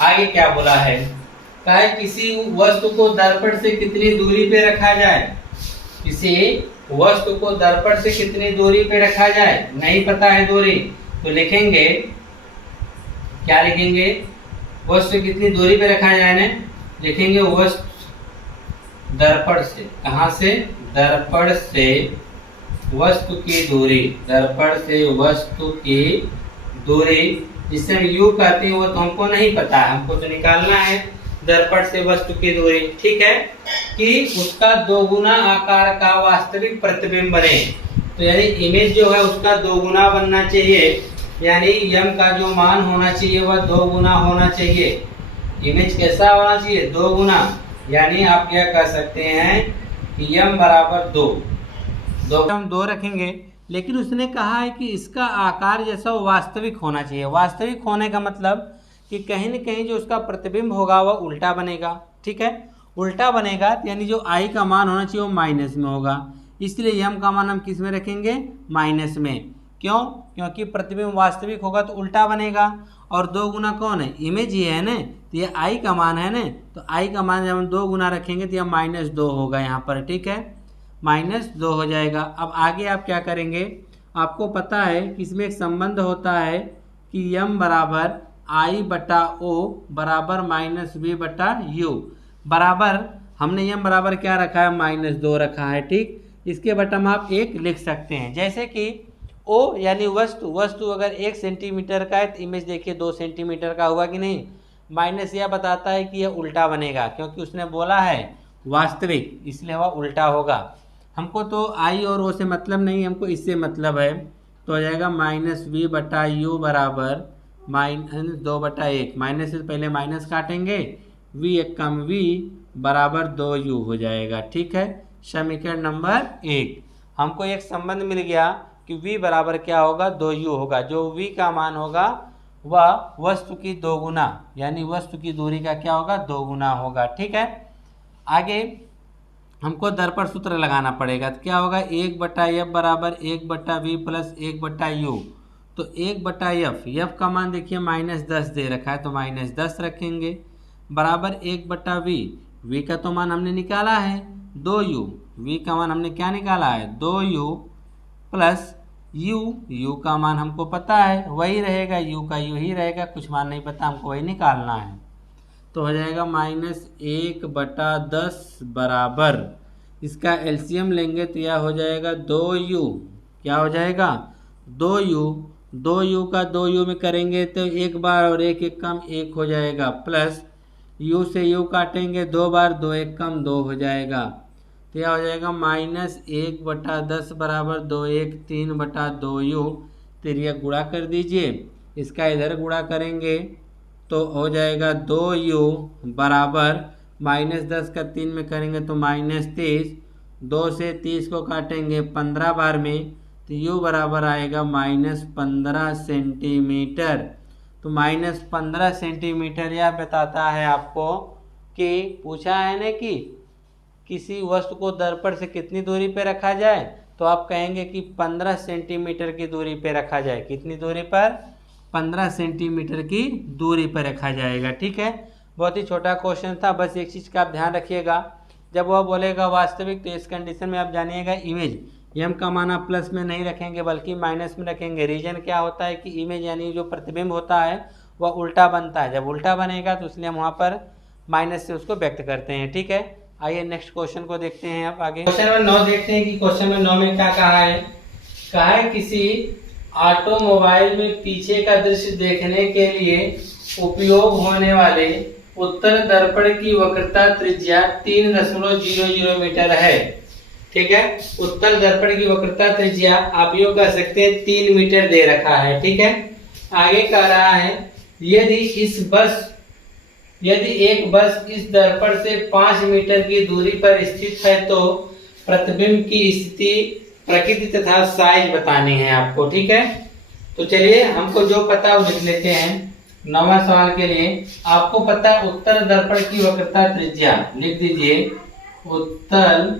आगे क्या बोला है? कहा है किसी वस्तु को दर्पण से कितनी दूरी पे रखा जाए। किसी वस्तु को दर्पण से कितनी दूरी पे रखा जाए, नहीं पता है दूरी, तो लिखेंगे, क्या लिखेंगे? वस्तु कितनी दूरी पे रखा जाए ने, लिखेंगे वस्तु दर्पण से, कहां से? दर्पण से वस्तु की दूरी, दर्पण से वस्तु की दूरी, जिसे हम यू कहते हैं वो तो हमको नहीं पता है, हमको तो निकालना है दर्पण से वस्तु की दूरी, ठीक है, कि उसका 2 गुना आकार का वास्तविक प्रतिबिंब बने। तो यानी इमेज जो है उसका 2 गुना बनना चाहिए, यानी यम का जो मान होना चाहिए वह 2 गुना होना चाहिए। इमेज कैसा होना चाहिए? 2 गुना, यानी आप क्या कह सकते हैं कि यम बराबर 2, हम 2 रखेंगे, लेकिन उसने कहा है कि इसका आकार जैसा वास्तविक होना चाहिए। वास्तविक होने का मतलब कि कहीं न कहीं जो उसका प्रतिबिंब होगा वह उल्टा बनेगा, ठीक है। उल्टा बनेगा तो यानी जो आई का मान होना चाहिए वो माइनस में होगा, इसलिए यम का मान हम किस में रखेंगे? माइनस में। क्यों? क्योंकि प्रतिबिंब वास्तविक होगा तो उल्टा बनेगा, और 2 गुना कौन है? इमेज ही है ना, तो ये आई का मान है ना, तो आई का मान जब हम 2 गुना रखेंगे तो यह -2 होगा यहाँ पर, ठीक है, -2 हो जाएगा। अब आगे आप क्या करेंगे? आपको पता है कि इसमें एक संबंध होता है कि यम बराबर I/O बराबर -V/U बराबर, हमने यम बराबर क्या रखा है? -2 रखा है, ठीक। इसके बटम आप 1 लिख सकते हैं, जैसे कि O यानी वस्तु अगर 1 सेंटीमीटर का है तो इमेज देखिए 2 सेंटीमीटर का हुआ कि नहीं। माइनस यह बताता है कि यह उल्टा बनेगा, क्योंकि उसने बोला है वास्तविक, इसलिए वह उल्टा होगा। हमको तो आई और ओ से मतलब नहीं, हमको इससे मतलब है, तो हो जाएगा -V/U बराबर माइनस 2/1, माइनस से पहले माइनस काटेंगे, v एक कम v बराबर 2u हो जाएगा। ठीक है, समीकरण नंबर 1। हमको एक संबंध मिल गया कि v बराबर क्या होगा, 2u होगा। जो v का मान होगा वह वस्तु की दोगुना, यानी वस्तु की दूरी का क्या होगा, दोगुना होगा। ठीक है, आगे हमको दर्पण सूत्र लगाना पड़ेगा। तो क्या होगा, 1/f बराबर 1/v प्लस 1/u। तो 1/f, f का मान देखिए -10 दे रखा है तो -10 रखेंगे, बराबर 1/v, v का तो मान हमने निकाला है 2u, v का मान हमने क्या निकाला है 2u प्लस u का मान हमको पता है वही रहेगा, u का u ही रहेगा, कुछ मान नहीं पता, हमको वही निकालना है। तो हो जाएगा -1/10 बराबर, इसका एलसीएम लेंगे तो यह हो जाएगा 2u, क्या हो जाएगा 2u, 2u का 2u में करेंगे तो एक बार और एक एक कम 1 हो जाएगा, प्लस u से u काटेंगे 2 बार, 2 एक कम 2 हो जाएगा। तो यह हो जाएगा -1/10 बराबर 2 1 3/2u। तो गुणा कर दीजिए, इसका इधर गुणा करेंगे तो हो जाएगा 2u बराबर -10 का 3 में करेंगे तो -30, 2 से 30 को काटेंगे 15 बार में तो u बराबर आएगा -15 सेंटीमीटर। तो -15 सेंटीमीटर यह बताता है आपको कि पूछा है ना कि किसी वस्तु को दर्पण से कितनी दूरी पे रखा जाए, तो आप कहेंगे कि 15 सेंटीमीटर की दूरी पे रखा जाए। कितनी दूरी पर, 15 सेंटीमीटर की दूरी पर रखा जाएगा। ठीक है, बहुत ही छोटा क्वेश्चन था, बस एक चीज़ का आप ध्यान रखिएगा, जब वह बोलेगा वास्तविक तो इस कंडीशन में आप जानिएगा इमेज, m का मान आप प्लस में नहीं रखेंगे बल्कि माइनस में रखेंगे। रीजन क्या होता है कि इमेज यानी जो प्रतिबिंब होता है वह उल्टा बनता है, जब उल्टा बनेगा तो इसलिए हम वहाँ पर माइनस से उसको व्यक्त करते हैं। ठीक है, आइए नेक्स्ट क्वेश्चन को देखते हैं। आप आगे क्वेश्चन नंबर 9 देखते हैं कि क्वेश्चन नंबर 9 में क्या कहा है किसी ऑटोमोबाइल में पीछे का दृश्य देखने के लिए उपयोग होने वाले उत्तर दर्पण की वक्रता त्रिज्या 3.00 मीटर है। ठीक है, उत्तर दर्पण की वक्रता त्रिज्या आप योग कर सकते हैं 3 मीटर दे रखा है। ठीक है, आगे कह रहा है यदि एक बस इस दर्पण से 5 मीटर की दूरी पर स्थित है तो प्रतिबिंब की स्थिति, प्रकृति तथा साइज बतानी है आपको। ठीक है, तो चलिए हमको जो पता वो लिख लेते हैं। 9वां सवाल के लिए आपको पता है उत्तर दर्पण की वक्रता त्रिज्या, लिख दीजिए उत्तर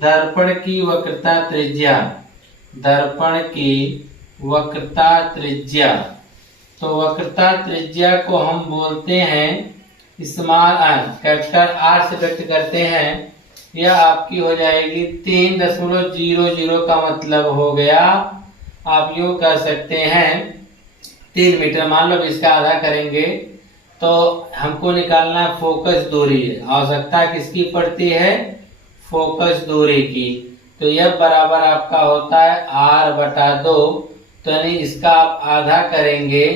दर्पण की वक्रता त्रिज्या, दर्पण की वक्रता त्रिज्या। तो वक्रता त्रिज्या को हम बोलते हैं स्मॉल r, कैपिटल R से व्यक्त करते हैं। यह आपकी हो जाएगी 3.00 का मतलब हो गया, आप यूं कर सकते हैं 3 मीटर। मान लो इसका आधा करेंगे तो हमको निकालना है फोकस दूरी। आवश्यकता किसकी पड़ती है, फोकस दूरी की। तो यह बराबर आपका होता है r/2। तो यानी इसका आप आधा करेंगे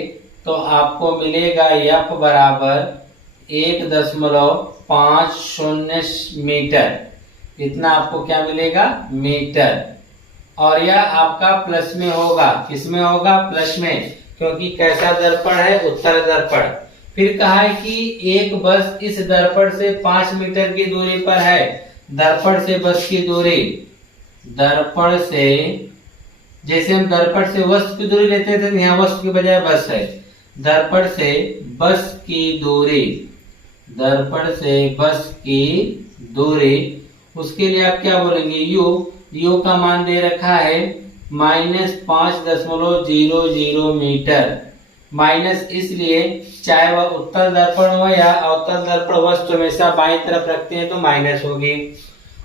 तो आपको मिलेगा f बराबर 1.50 मीटर। इतना आपको क्या मिलेगा, मीटर। और यह आपका प्लस में होगा, किसमें होगा, प्लस में, क्योंकि कैसा दर्पण है, उत्तर दर्पण। फिर कहा है कि एक बस इस दर्पण से 5 मीटर की दूरी पर है। दर्पण से बस की दूरी, दर्पण से, जैसे हम दर्पण से वस्तु की दूरी लेते थे, यहाँ वस्तु की बजाय बस है। दर्पण से बस की दूरी, दर्पण से बस की दूरी, उसके लिए आप क्या बोलेंगे, u का मान दे रखा है -5.00 मीटर। माइनस इसलिए चाहे वह उत्तर दर्पण हो या अवतल दर्पण, वस्तु हमेशा बाईं तरफ रखते हैं तो माइनस होगी।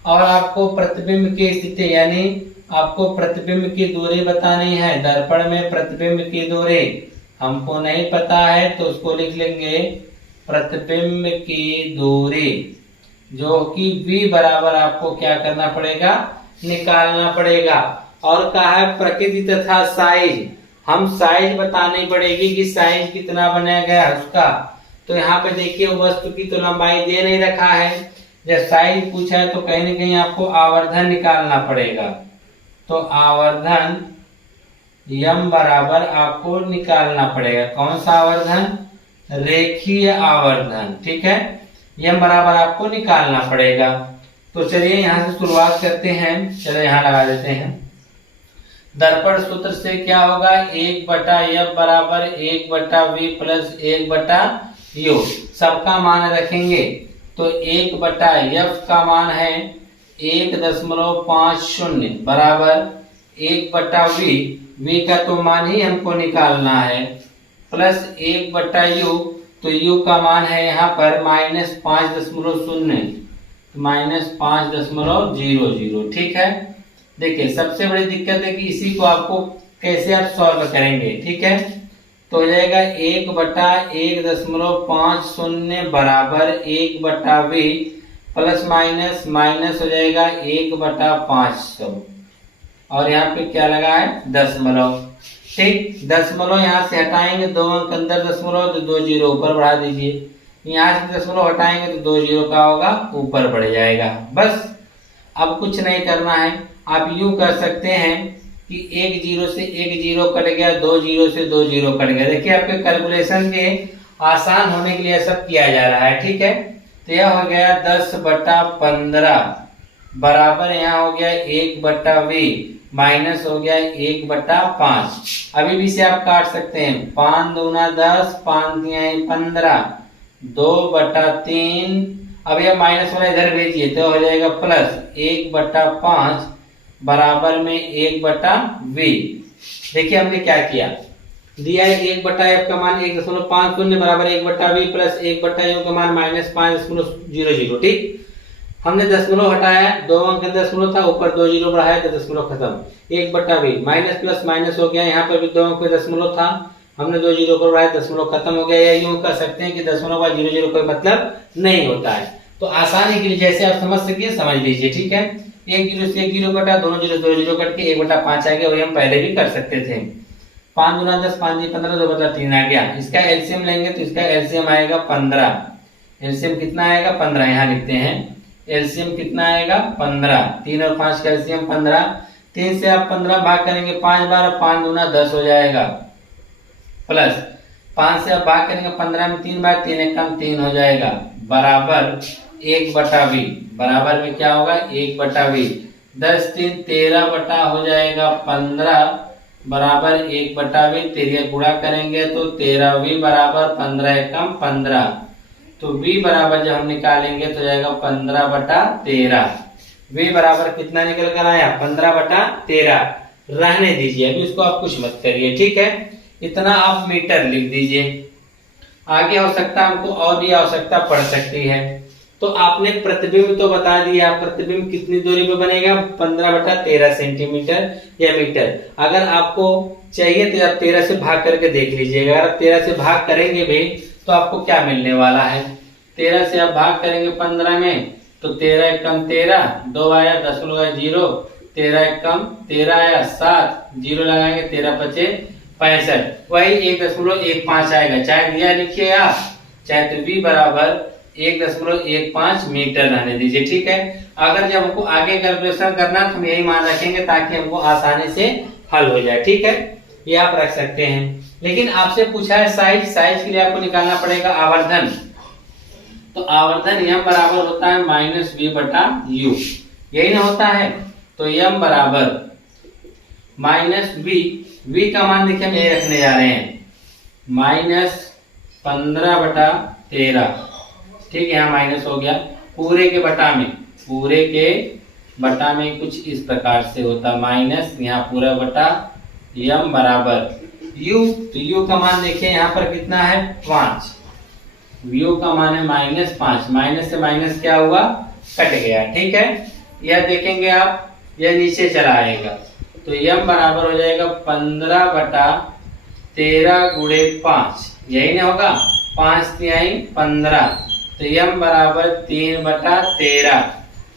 और आपको प्रतिबिंब की स्थिति यानी आपको प्रतिबिंब की दूरी बतानी है। दर्पण में प्रतिबिंब की दूरी हमको नहीं पता है तो उसको लिख लेंगे प्रतिबिंब की दूरी, जो कि v बराबर आपको क्या करना पड़ेगा, निकालना पड़ेगा। और कहा है प्रकृति तथा साइज, हम साइज बतानी पड़ेगी कि साइज कितना बनाया गया है उसका। तो यहाँ पे देखिए वस्तु की तो लंबाई दे नहीं रखा है, जब साइज पूछा है तो कहीं ना कहीं आपको आवर्धन निकालना पड़ेगा। तो आवर्धन यम बराबर आपको निकालना पड़ेगा कौन सा आवर्धन, रेखीय आवर्धन। ठीक है, यम बराबर आपको निकालना पड़ेगा। तो चलिए यहाँ से शुरुआत करते हैं। चलो यहाँ लगा देते हैं। दर्पण सूत्र से क्या होगा, 1/f बराबर 1/v प्लस 1/u। सबका मान रखेंगे तो 1/f का मान है 1.50 बराबर 1/v, v का तो मान ही हमको निकालना है, प्लस 1/u, तो u का मान है यहाँ पर -5.0 -5.00। ठीक है, देखिए सबसे बड़ी दिक्कत है कि इसी को आपको कैसे आप सॉल्व करेंगे। ठीक है, तो हो जाएगा 1/1.50 बराबर 1/v प्लस माइनस माइनस हो जाएगा 1/500 और यहाँ पे क्या लगा है, दशमलव। ठीक, दशमलव यहाँ से हटाएंगे, 2 अंक अंदर दशमलव तो 2 जीरो ऊपर बढ़ा दीजिए। यहाँ से दशमलव हटाएंगे तो 2 जीरो का होगा ऊपर बढ़ जाएगा। बस अब कुछ नहीं करना है। आप यूं कर सकते हैं कि 1 जीरो से 1 जीरो कट गया, 2 जीरो से 2 जीरो कट गया। देखिए आपके कैलकुलेशन के आसान होने के लिए सब किया जा रहा है। ठीक है, तो यह हो गया 10/15 बराबर यहाँ हो गया 1/v माइनस हो गया 1/5। अभी भी से आप काट सकते हैं, 5 दूना 10, 5 तिहाई 15, 2/3। अब यह माइनस वाला इधर भेजिए तो हो जाएगा प्लस 1/5 बराबर में 1/v। देखिए हमने क्या किया, दिया है 1/f का मान 1.50 बराबर 1/v प्लस 1/u का मान -5.00। ठीक, हमने दशमलव हटाया, 2 अंक दशमलव था, ऊपर 2 जीरो बढ़ाया तो दशमलव खत्म। 1/v माइनस प्लस माइनस हो गया, यहाँ पर भी 2 अंक पे दशमलव था, हमने 2 जीरो पर बढ़ाया, दशमलव खत्म हो गया। या यूं कर सकते हैं कि दशमलव का 0 0 कोई मतलब नहीं होता है। तो आसानी के लिए जैसे आप समझ सकिए समझ लीजिए। ठीक है, 1 जीरो से 1 जीरो कटा, दोनों जीरो 2 जीरो कट के 1/5 आ गया, वही हम पहले भी कर सकते थे। 5 दूना 10, 5 15, 2/3 आ गया। इसका एलसीएम लेंगे तो इसका एलसीएम आएगा 15। एलसीएम कितना आएगा, 15 यहाँ लिखते हैं। एलसीएम कितना आएगा, 15। 3 और 5 का एलसीएम 15। 3 से आप 15 भाग करेंगे 5 बार, 5 दूना 10 हो जाएगा, प्लस 5 से आप भाग करेंगे 15 में 3 बार, 3 एक कम 3 हो जाएगा, बराबर 1/v। बराबर में क्या होगा, 1/v। 10 3 13 बटा हो जाएगा 15 बराबर 1/v। 13 गुणा करेंगे तो 13v बराबर 15 एक कम 15। तो v बराबर जब हम निकालेंगे तो जाएगा 15/13। v बराबर कितना निकल कर आया, 15/13। रहने दीजिए, अभी उसको आप कुछ मत करिए। ठीक है, इतना आप मीटर लिख दीजिए। आगे आवश्यकता हमको और भी आवश्यकता पड़ सकती है। तो आपने प्रतिबिंब तो बता दिया, प्रतिबिंब कितनी दूरी पे बनेगा, 15/13 सेंटीमीटर या मीटर। अगर आपको चाहिए तो आप 13 से भाग करके देख लीजिएगा। अगर आप 13 से भाग करेंगे भी तो आपको क्या मिलने वाला है, 13 से आप भाग करेंगे 15 में तो 13 एक कम 13, 2 आया, 0.0, 13 एक कम 13 आया, 7 जीरो लगाएंगे, 13 बचे 65, वही 1.15 आएगा। चाहे दिया लिखिए आप, चाहे तो v बराबर 1.15 मीटर रहने दीजिए। ठीक है, अगर जब हमको आगे कैलकुलेशन करना तो हम यही मान रखेंगे ताकि हमको आसानी से हल हो जाए। ठीक है, ये आप रख सकते हैं। लेकिन आपसे पूछा है साइज, साइज के लिए आपको निकालना पड़ेगा आवर्धन। तो आवर्धन m बराबर होता है -v/u, यही ना होता है। तो m बराबर -v, v का मान देखिए हम यही रखने जा रहे हैं, -15/13। ठीक है, यहाँ माइनस हो गया, पूरे के बटा में, पूरे के बटा में कुछ इस प्रकार से होता माइनस, यहाँ पूरा बटा m बराबर u। तो u का मान देखिए यहाँ पर कितना है, 5। u का मान है -5, माइनस से माइनस क्या हुआ, कट गया। ठीक है, यह देखेंगे आप, यह नीचे चला आएगा तो m बराबर हो जाएगा 15/13 गुणे 5, यही ना होगा, 5 तिहाई 15, तो m बराबर 3/13।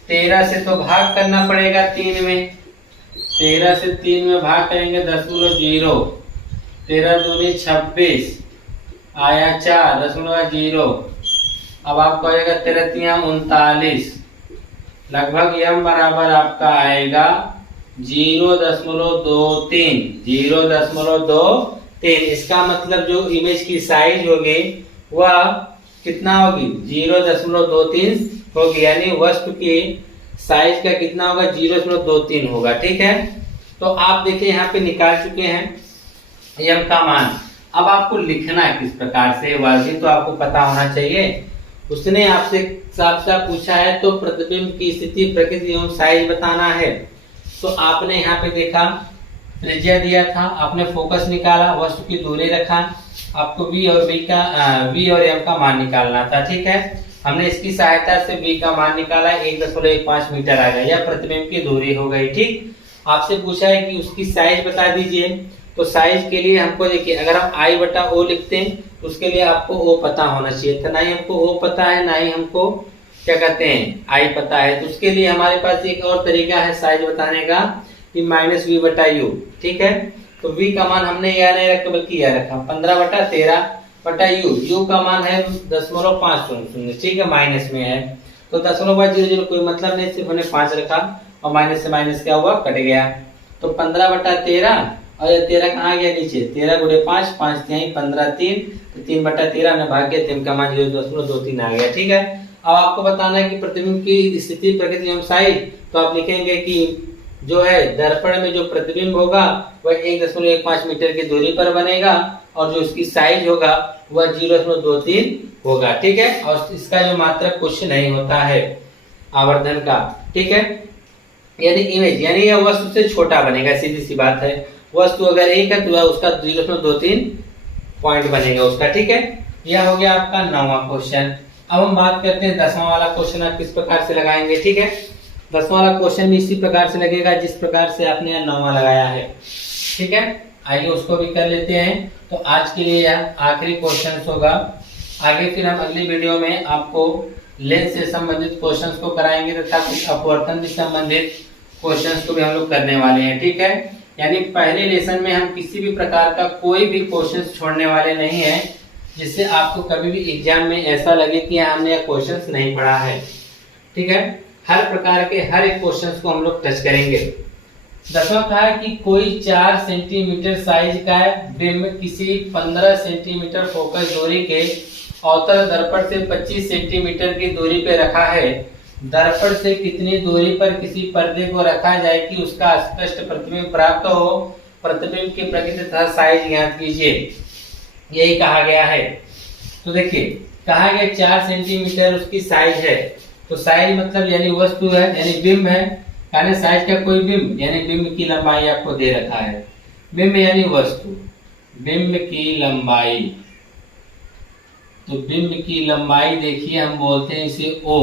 13 से तो भाग करना पड़ेगा 3 में, 13 से 3 में भाग करेंगे 0.0, 13 दूनी 26 आया 4, 0.0। अब आपको आएगा 13 तिहाई 39, लगभग m बराबर आपका आएगा 0.23, 0.23। इसका मतलब जो इमेज की साइज होगी वह कितना होगी, 0.23 होगी, यानी वस्तु की साइज का कितना होगा, 0.23 होगा। ठीक है, तो आप देखिए यहाँ पे निकाल चुके हैं m का मान। अब आपको लिखना है किस प्रकार से, वह भी तो आपको पता होना चाहिए। उसने आपसे साफ साफ पूछा है तो प्रतिबिंब की स्थिति, प्रकृति एवं साइज बताना है। तो आपने यहाँ पे देखा, त्रिज्या दिया था, आपने फोकस निकाला, वस्तु की दूरी रखा, आपको v और m का मान निकालना था। ठीक है, हमने इसकी सहायता से v का मान निकाला, 1.15 मीटर आ गया, यह प्रतिबिंब की दूरी हो गई। ठीक, आपसे पूछा है कि उसकी साइज बता दीजिए। तो साइज के लिए हमको देखिए, अगर हम I/O लिखते हैं तो उसके लिए आपको O पता होना चाहिए था, ना ही हमको O पता है, ना ही हमको क्या कहते हैं I पता है। तो उसके लिए हमारे पास एक और तरीका है साइज बताने का, कि -v/u। ठीक है, तो v का मान हमने यह नहीं रखा बल्कि यह रखा, 15/13/u। u का मान है 0.500। ठीक है, माइनस में है तो 0.00 कोई मतलब नहीं, सिर्फ हमने 5 रखा और माइनस से माइनस क्या हुआ, कट गया। तो 15/13 और ये 13 कहाँ गया नीचे, 13 × 5, 5 3 15 3, तो 3/13 हमने भाग किया, 3 का मान 0.23 आ गया। ठीक है, अब आपको बताना है कि प्रतिबिंब की स्थिति, प्रकृति एवं साइज। तो आप लिखेंगे कि जो है दर्पण में जो प्रतिबिंब होगा वह 1.15 मीटर की दूरी पर बनेगा और जो उसकी साइज होगा वह 0.23 होगा। ठीक है, और इसका जो मात्रक कुछ नहीं होता है आवर्धन का। ठीक है, यानी इमेज, यानी यह वस्तु से छोटा बनेगा, सीधी सी बात है। वस्तु अगर 1 है तो उसका 0.23 पॉइंट बनेगा उसका। ठीक है, यह हो गया आपका 9वां क्वेश्चन। अब हम बात करते हैं 10वां वाला क्वेश्चन, आप किस प्रकार से लगाएंगे। ठीक है, 10वां वाला क्वेश्चन भी इसी प्रकार से लगेगा जिस प्रकार से आपने 9वां लगाया है। ठीक है, आइए उसको भी कर लेते हैं। तो आज के लिए यह आखिरी क्वेश्चन होगा। आगे फिर हम अगली वीडियो में आपको लेंस से संबंधित क्वेश्चंस को कराएंगे तथा कुछ अपवर्तन से संबंधित क्वेश्चंस को भी हम लोग करने वाले हैं। ठीक है, यानी पहले लेसन में हम किसी भी प्रकार का कोई भी क्वेश्चंस छोड़ने वाले नहीं है, जिससे आपको कभी भी एग्जाम में ऐसा लगे कि हमने यह क्वेश्चंस नहीं पढ़ा है। ठीक है, हर प्रकार के हर एक क्वेश्चंस को हम लोग टच करेंगे। 10वां कहा है कि कोई 4 सेंटीमीटर साइज का बिंब किसी 15 सेंटीमीटर फोकस दूरी के अवतल दर्पण से 25 सेंटीमीटर की दूरी पे रखा है। दर्पण से कितनी दूरी पर किसी पर्दे को रखा जाए कि उसका स्पष्ट प्रतिबिंब प्राप्त हो, प्रतिबिंब की प्रकृति तथा साइज ज्ञात कीजिए, यही कहा गया है। तो देखिए, कहा गया 4 सेंटीमीटर उसकी साइज है। तो साइज मतलब यानी वस्तु है, यानी बिंब है, यानी साइज का कोई बिंब, यानी बिंब की लंबाई आपको दे रखा है। बिंब यानी वस्तु, बिंब की लंबाई। तो बिंब की लंबाई देखिए, हम बोलते हैं इसे O,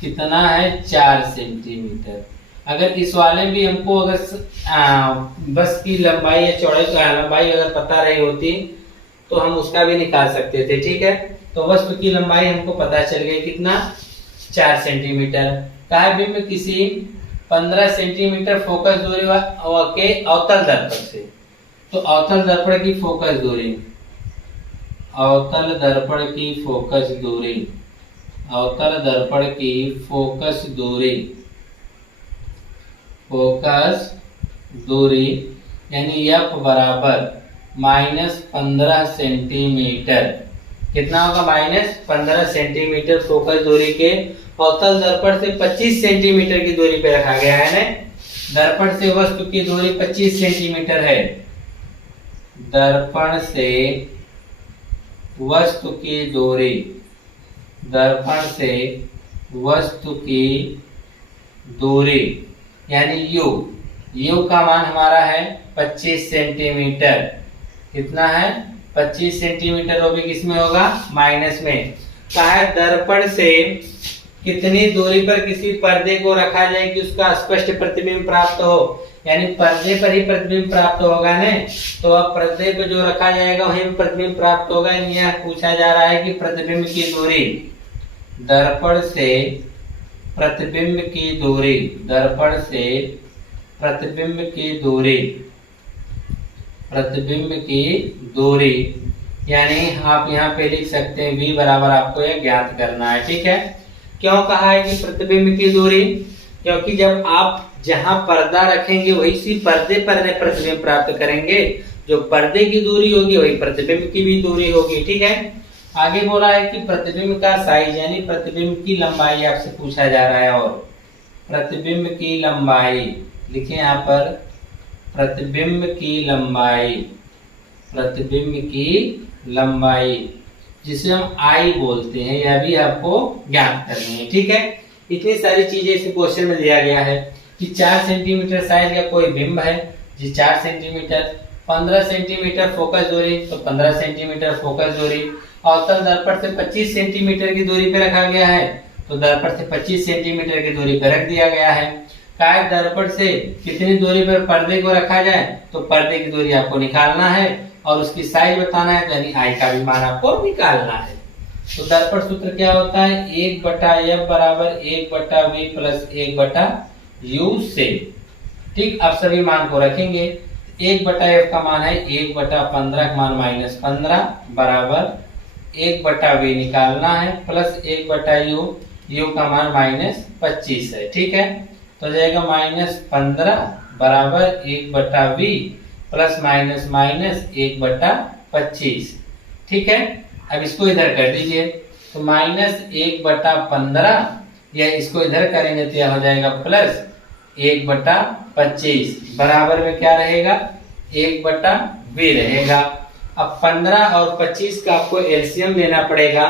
कितना है 4 सेंटीमीटर। अगर इस वाले भी हमको अगर बस की लंबाई या चौड़ाई लंबाई अगर पता रही होती तो हम उसका भी निकाल सकते थे। ठीक है, तो वस्तु की लंबाई हमको पता चल गई कितना, 4 सेंटीमीटर। कहा बिंब किसी 15 सेंटीमीटर फोकस दूरी के अवतल दर्पण से। तो अवतल दर्पण की फोकस दूरी, अवतल दर्पण की फोकस दूरी, अवतल दर्पण की फोकस दूरी, फोकस दूरी यानी F बराबर -15 सेंटीमीटर। कितना होगा, -15 सेंटीमीटर फोकस दूरी के अवतल दर्पण से 25 सेंटीमीटर की दूरी पे रखा गया है। दर्पण से वस्तु की दूरी 25 सेंटीमीटर है। दर्पण से वस्तु की दूरी, दर्पण से वस्तु की दूरी यानी U का मान हमारा है 25 सेंटीमीटर। कितना है, 25 सेंटीमीटर। वो भी किसमें होगा, माइनस में। कहा है दर्पण से कितनी दूरी पर किसी पर्दे को रखा जाए कि उसका स्पष्ट प्रतिबिंब प्राप्त हो, यानी पर्दे पर ही प्रतिबिंब प्राप्त होगा ने। तो अब पर्दे पे जो रखा जाएगा वहीं प्रतिबिंब प्राप्त होगा। यह पूछा जा रहा है कि प्रतिबिंब की दूरी, दर्पण से प्रतिबिंब की दूरी, दर्पण से प्रतिबिंब की दूरी, प्रतिबिंब की दूरी यानी आप यहाँ पे लिख सकते हैं V बराबर, आपको यह ज्ञात करना है। ठीक है, क्यों कहा है कि प्रतिबिंब की दूरी, क्योंकि जब आप जहां पर्दा रखेंगे वही सी पर्दे पर प्रतिबिंब प्राप्त करेंगे। जो पर्दे की दूरी होगी वही प्रतिबिंब की भी दूरी होगी। ठीक है, आगे बोला है कि प्रतिबिंब का साइज यानी प्रतिबिंब की लंबाई आपसे पूछा जा रहा है। और प्रतिबिंब की लंबाई लिखें यहाँ पर, प्रतिबिंब की लंबाई, प्रतिबिंब की लंबाई जिसे हम आई बोलते हैं, यह भी आपको ज्ञात करनी है। ठीक है, इतनी सारी चीजें इस क्वेश्चन में दिया गया है कि 4 सेंटीमीटर साइज का कोई बिंब है जी, 4 सेंटीमीटर, 15 सेंटीमीटर फोकस दूरी, तो 15 सेंटीमीटर फोकस दूरी, अवतल दर्पण से 25 सेंटीमीटर की दूरी पे रखा गया है, तो दर्पण से 25 सेंटीमीटर की दूरी पर रख दिया गया है। काय दर्पण से कितनी दूरी पर पर्दे को रखा जाए, तो पर्दे की दूरी आपको निकालना है और उसकी साइज बताना है, यानी आई का भी मान आपको निकालना है। तो दर्पण सूत्र क्या होता है, 1/f बराबर 1/v प्लस 1/u से। ठीक, अब सभी मान को रखेंगे। 1/f का मान है 1/15 का मान -15 बराबर 1/v निकालना है प्लस 1/u, u का मान -25 है। ठीक है, तो जाएगा -15 बराबर 1/v प्लस माइनस माइनस 1/25। ठीक है, अब इसको इधर कर दीजिए, तो -1/15, या इसको इधर करेंगे तो यह हो जाएगा प्लस 1/25 बराबर में क्या रहेगा, 1/v रहेगा। अब 15 और 25 का आपको एलसीएम लेना पड़ेगा,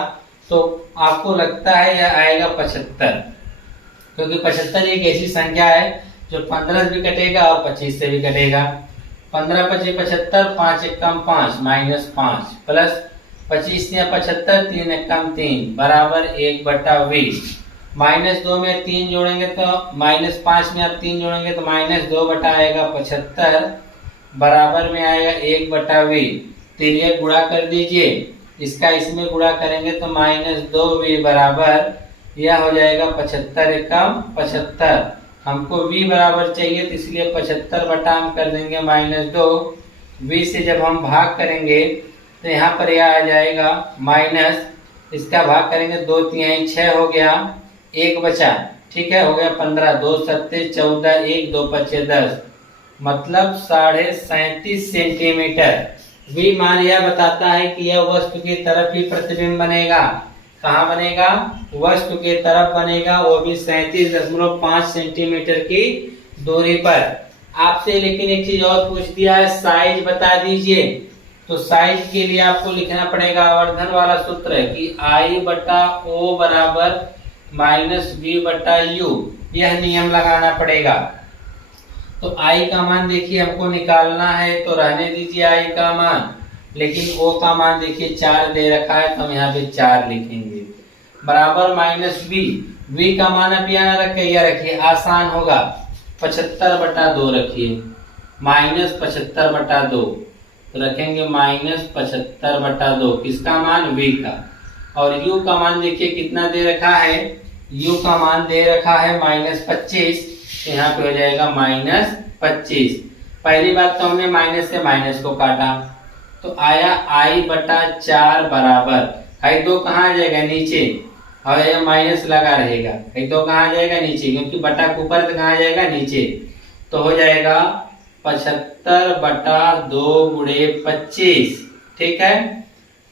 तो आपको लगता है यह आएगा 75, क्योंकि 75 एक ऐसी संख्या है जो 15 से भी कटेगा और 25 से भी कटेगा। 15 25 75, 5 एकम 5 -5 प्लस 25 या 75, 3 एकम 3 बराबर 1/20। -2 में 3 जोड़ेंगे तो -5 में आप 3 जोड़ेंगे तो -2 बटा आएगा 75 बराबर में आएगा 1/20। तो ये गुणा कर दीजिए, इसका इसमें गुणा करेंगे तो -2v बराबर यह हो जाएगा 75 एकम 75। हमको v बराबर चाहिए तो इसलिए 75 बटा हम कर देंगे -2। v से जब हम भाग करेंगे तो यहाँ पर यह आ जाएगा माइनस, इसका भाग करेंगे 2 3 6 हो गया, 1 बचा। ठीक है, हो गया 15, 2 7 14, 1 2 5 10, मतलब 37.5 सेंटीमीटर। v मान यह बताता है कि यह वस्तु की तरफ ही प्रतिबिंब बनेगा। कहाँ बनेगा, वस्तु के तरफ बनेगा, वो भी 37.5 सेंटीमीटर की दूरी पर। आपसे लेकिन एक चीज और पूछ दिया है, साइज बता दीजिए। तो साइज के लिए आपको लिखना पड़ेगा आवर्धन वाला सूत्र है कि I/O बराबर -v/u, यह नियम लगाना पड़ेगा। तो I का मान देखिए हमको निकालना है, तो रहने दीजिए I का मान, लेकिन O का मान देखिए 4 दे रखा है, तो हम यहाँ पे 4 लिखेंगे बराबर -v। v का मान अब यहाँ रखे, या रखिए आसान होगा, 75/2 रखिए, -75/2, तो रखेंगे -75/2 किसका मान, v का। और u का मान देखिए कितना दे रखा है, u का मान दे रखा है -25, तो यहाँ पे हो जाएगा -25। पहली बात तो हमने माइनस से माइनस को काटा, तो आया I/4 बराबर, I2 कहाँ आ जाएगा, नीचे, और माइनस लगा रहेगा, I2 कहाँ आ जाएगा, नीचे, क्योंकि बटा के ऊपर तो कहाँ जाएगा, नीचे। तो हो जाएगा 75/2 गुणे 25। ठीक है,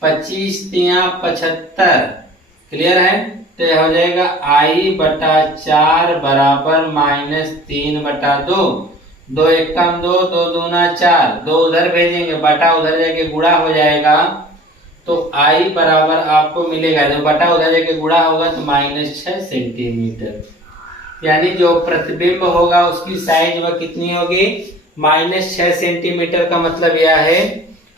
25 तिया 75, क्लियर है। तो हो जाएगा I/4 बराबर -3/2, 2 एकम 2, 2 दूना 4, 2 उधर भेजेंगे, बटा उधर जाके गुणा हो जाएगा, तो I बराबर आपको मिलेगा, जब बटा उधर जाके गुणा होगा तो -6 सेंटीमीटर। यानी जो प्रतिबिंब होगा उसकी साइज वह कितनी होगी, -6 सेंटीमीटर। का मतलब यह है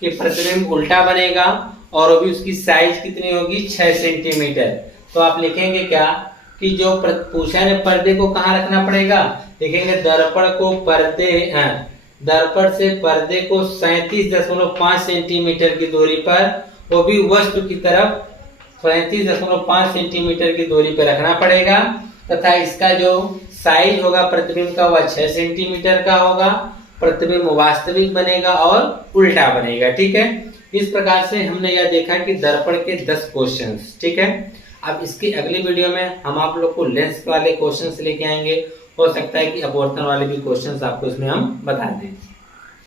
कि प्रतिबिंब उल्टा बनेगा और भी उसकी साइज कितनी होगी, 6 सेंटीमीटर। तो आप लिखेंगे क्या कि जो पूछा है पर्दे को कहाँ रखना पड़ेगा, लिखेंगे दर्पण को पर्दे, दर्पण से पर्दे को 37.5 सेंटीमीटर की दूरी पर, वो भी वस्तु की तरफ 37.5 सेंटीमीटर की दूरी पर रखना पड़ेगा, तथा इसका जो साइज होगा प्रतिबिंब का वह 6 सेंटीमीटर का होगा। प्रतिबिंब वास्तविक बनेगा और उल्टा बनेगा। ठीक है, इस प्रकार से हमने यह देखा कि दर्पण के 10 क्वेश्चंस। ठीक है, अब इसकी अगली वीडियो में हम आप लोग को लेंस वाले क्वेश्चंस लेके आएंगे हो सकता है कि अपवर्तन वाले भी क्वेश्चंस आपको इसमें हम बता दें।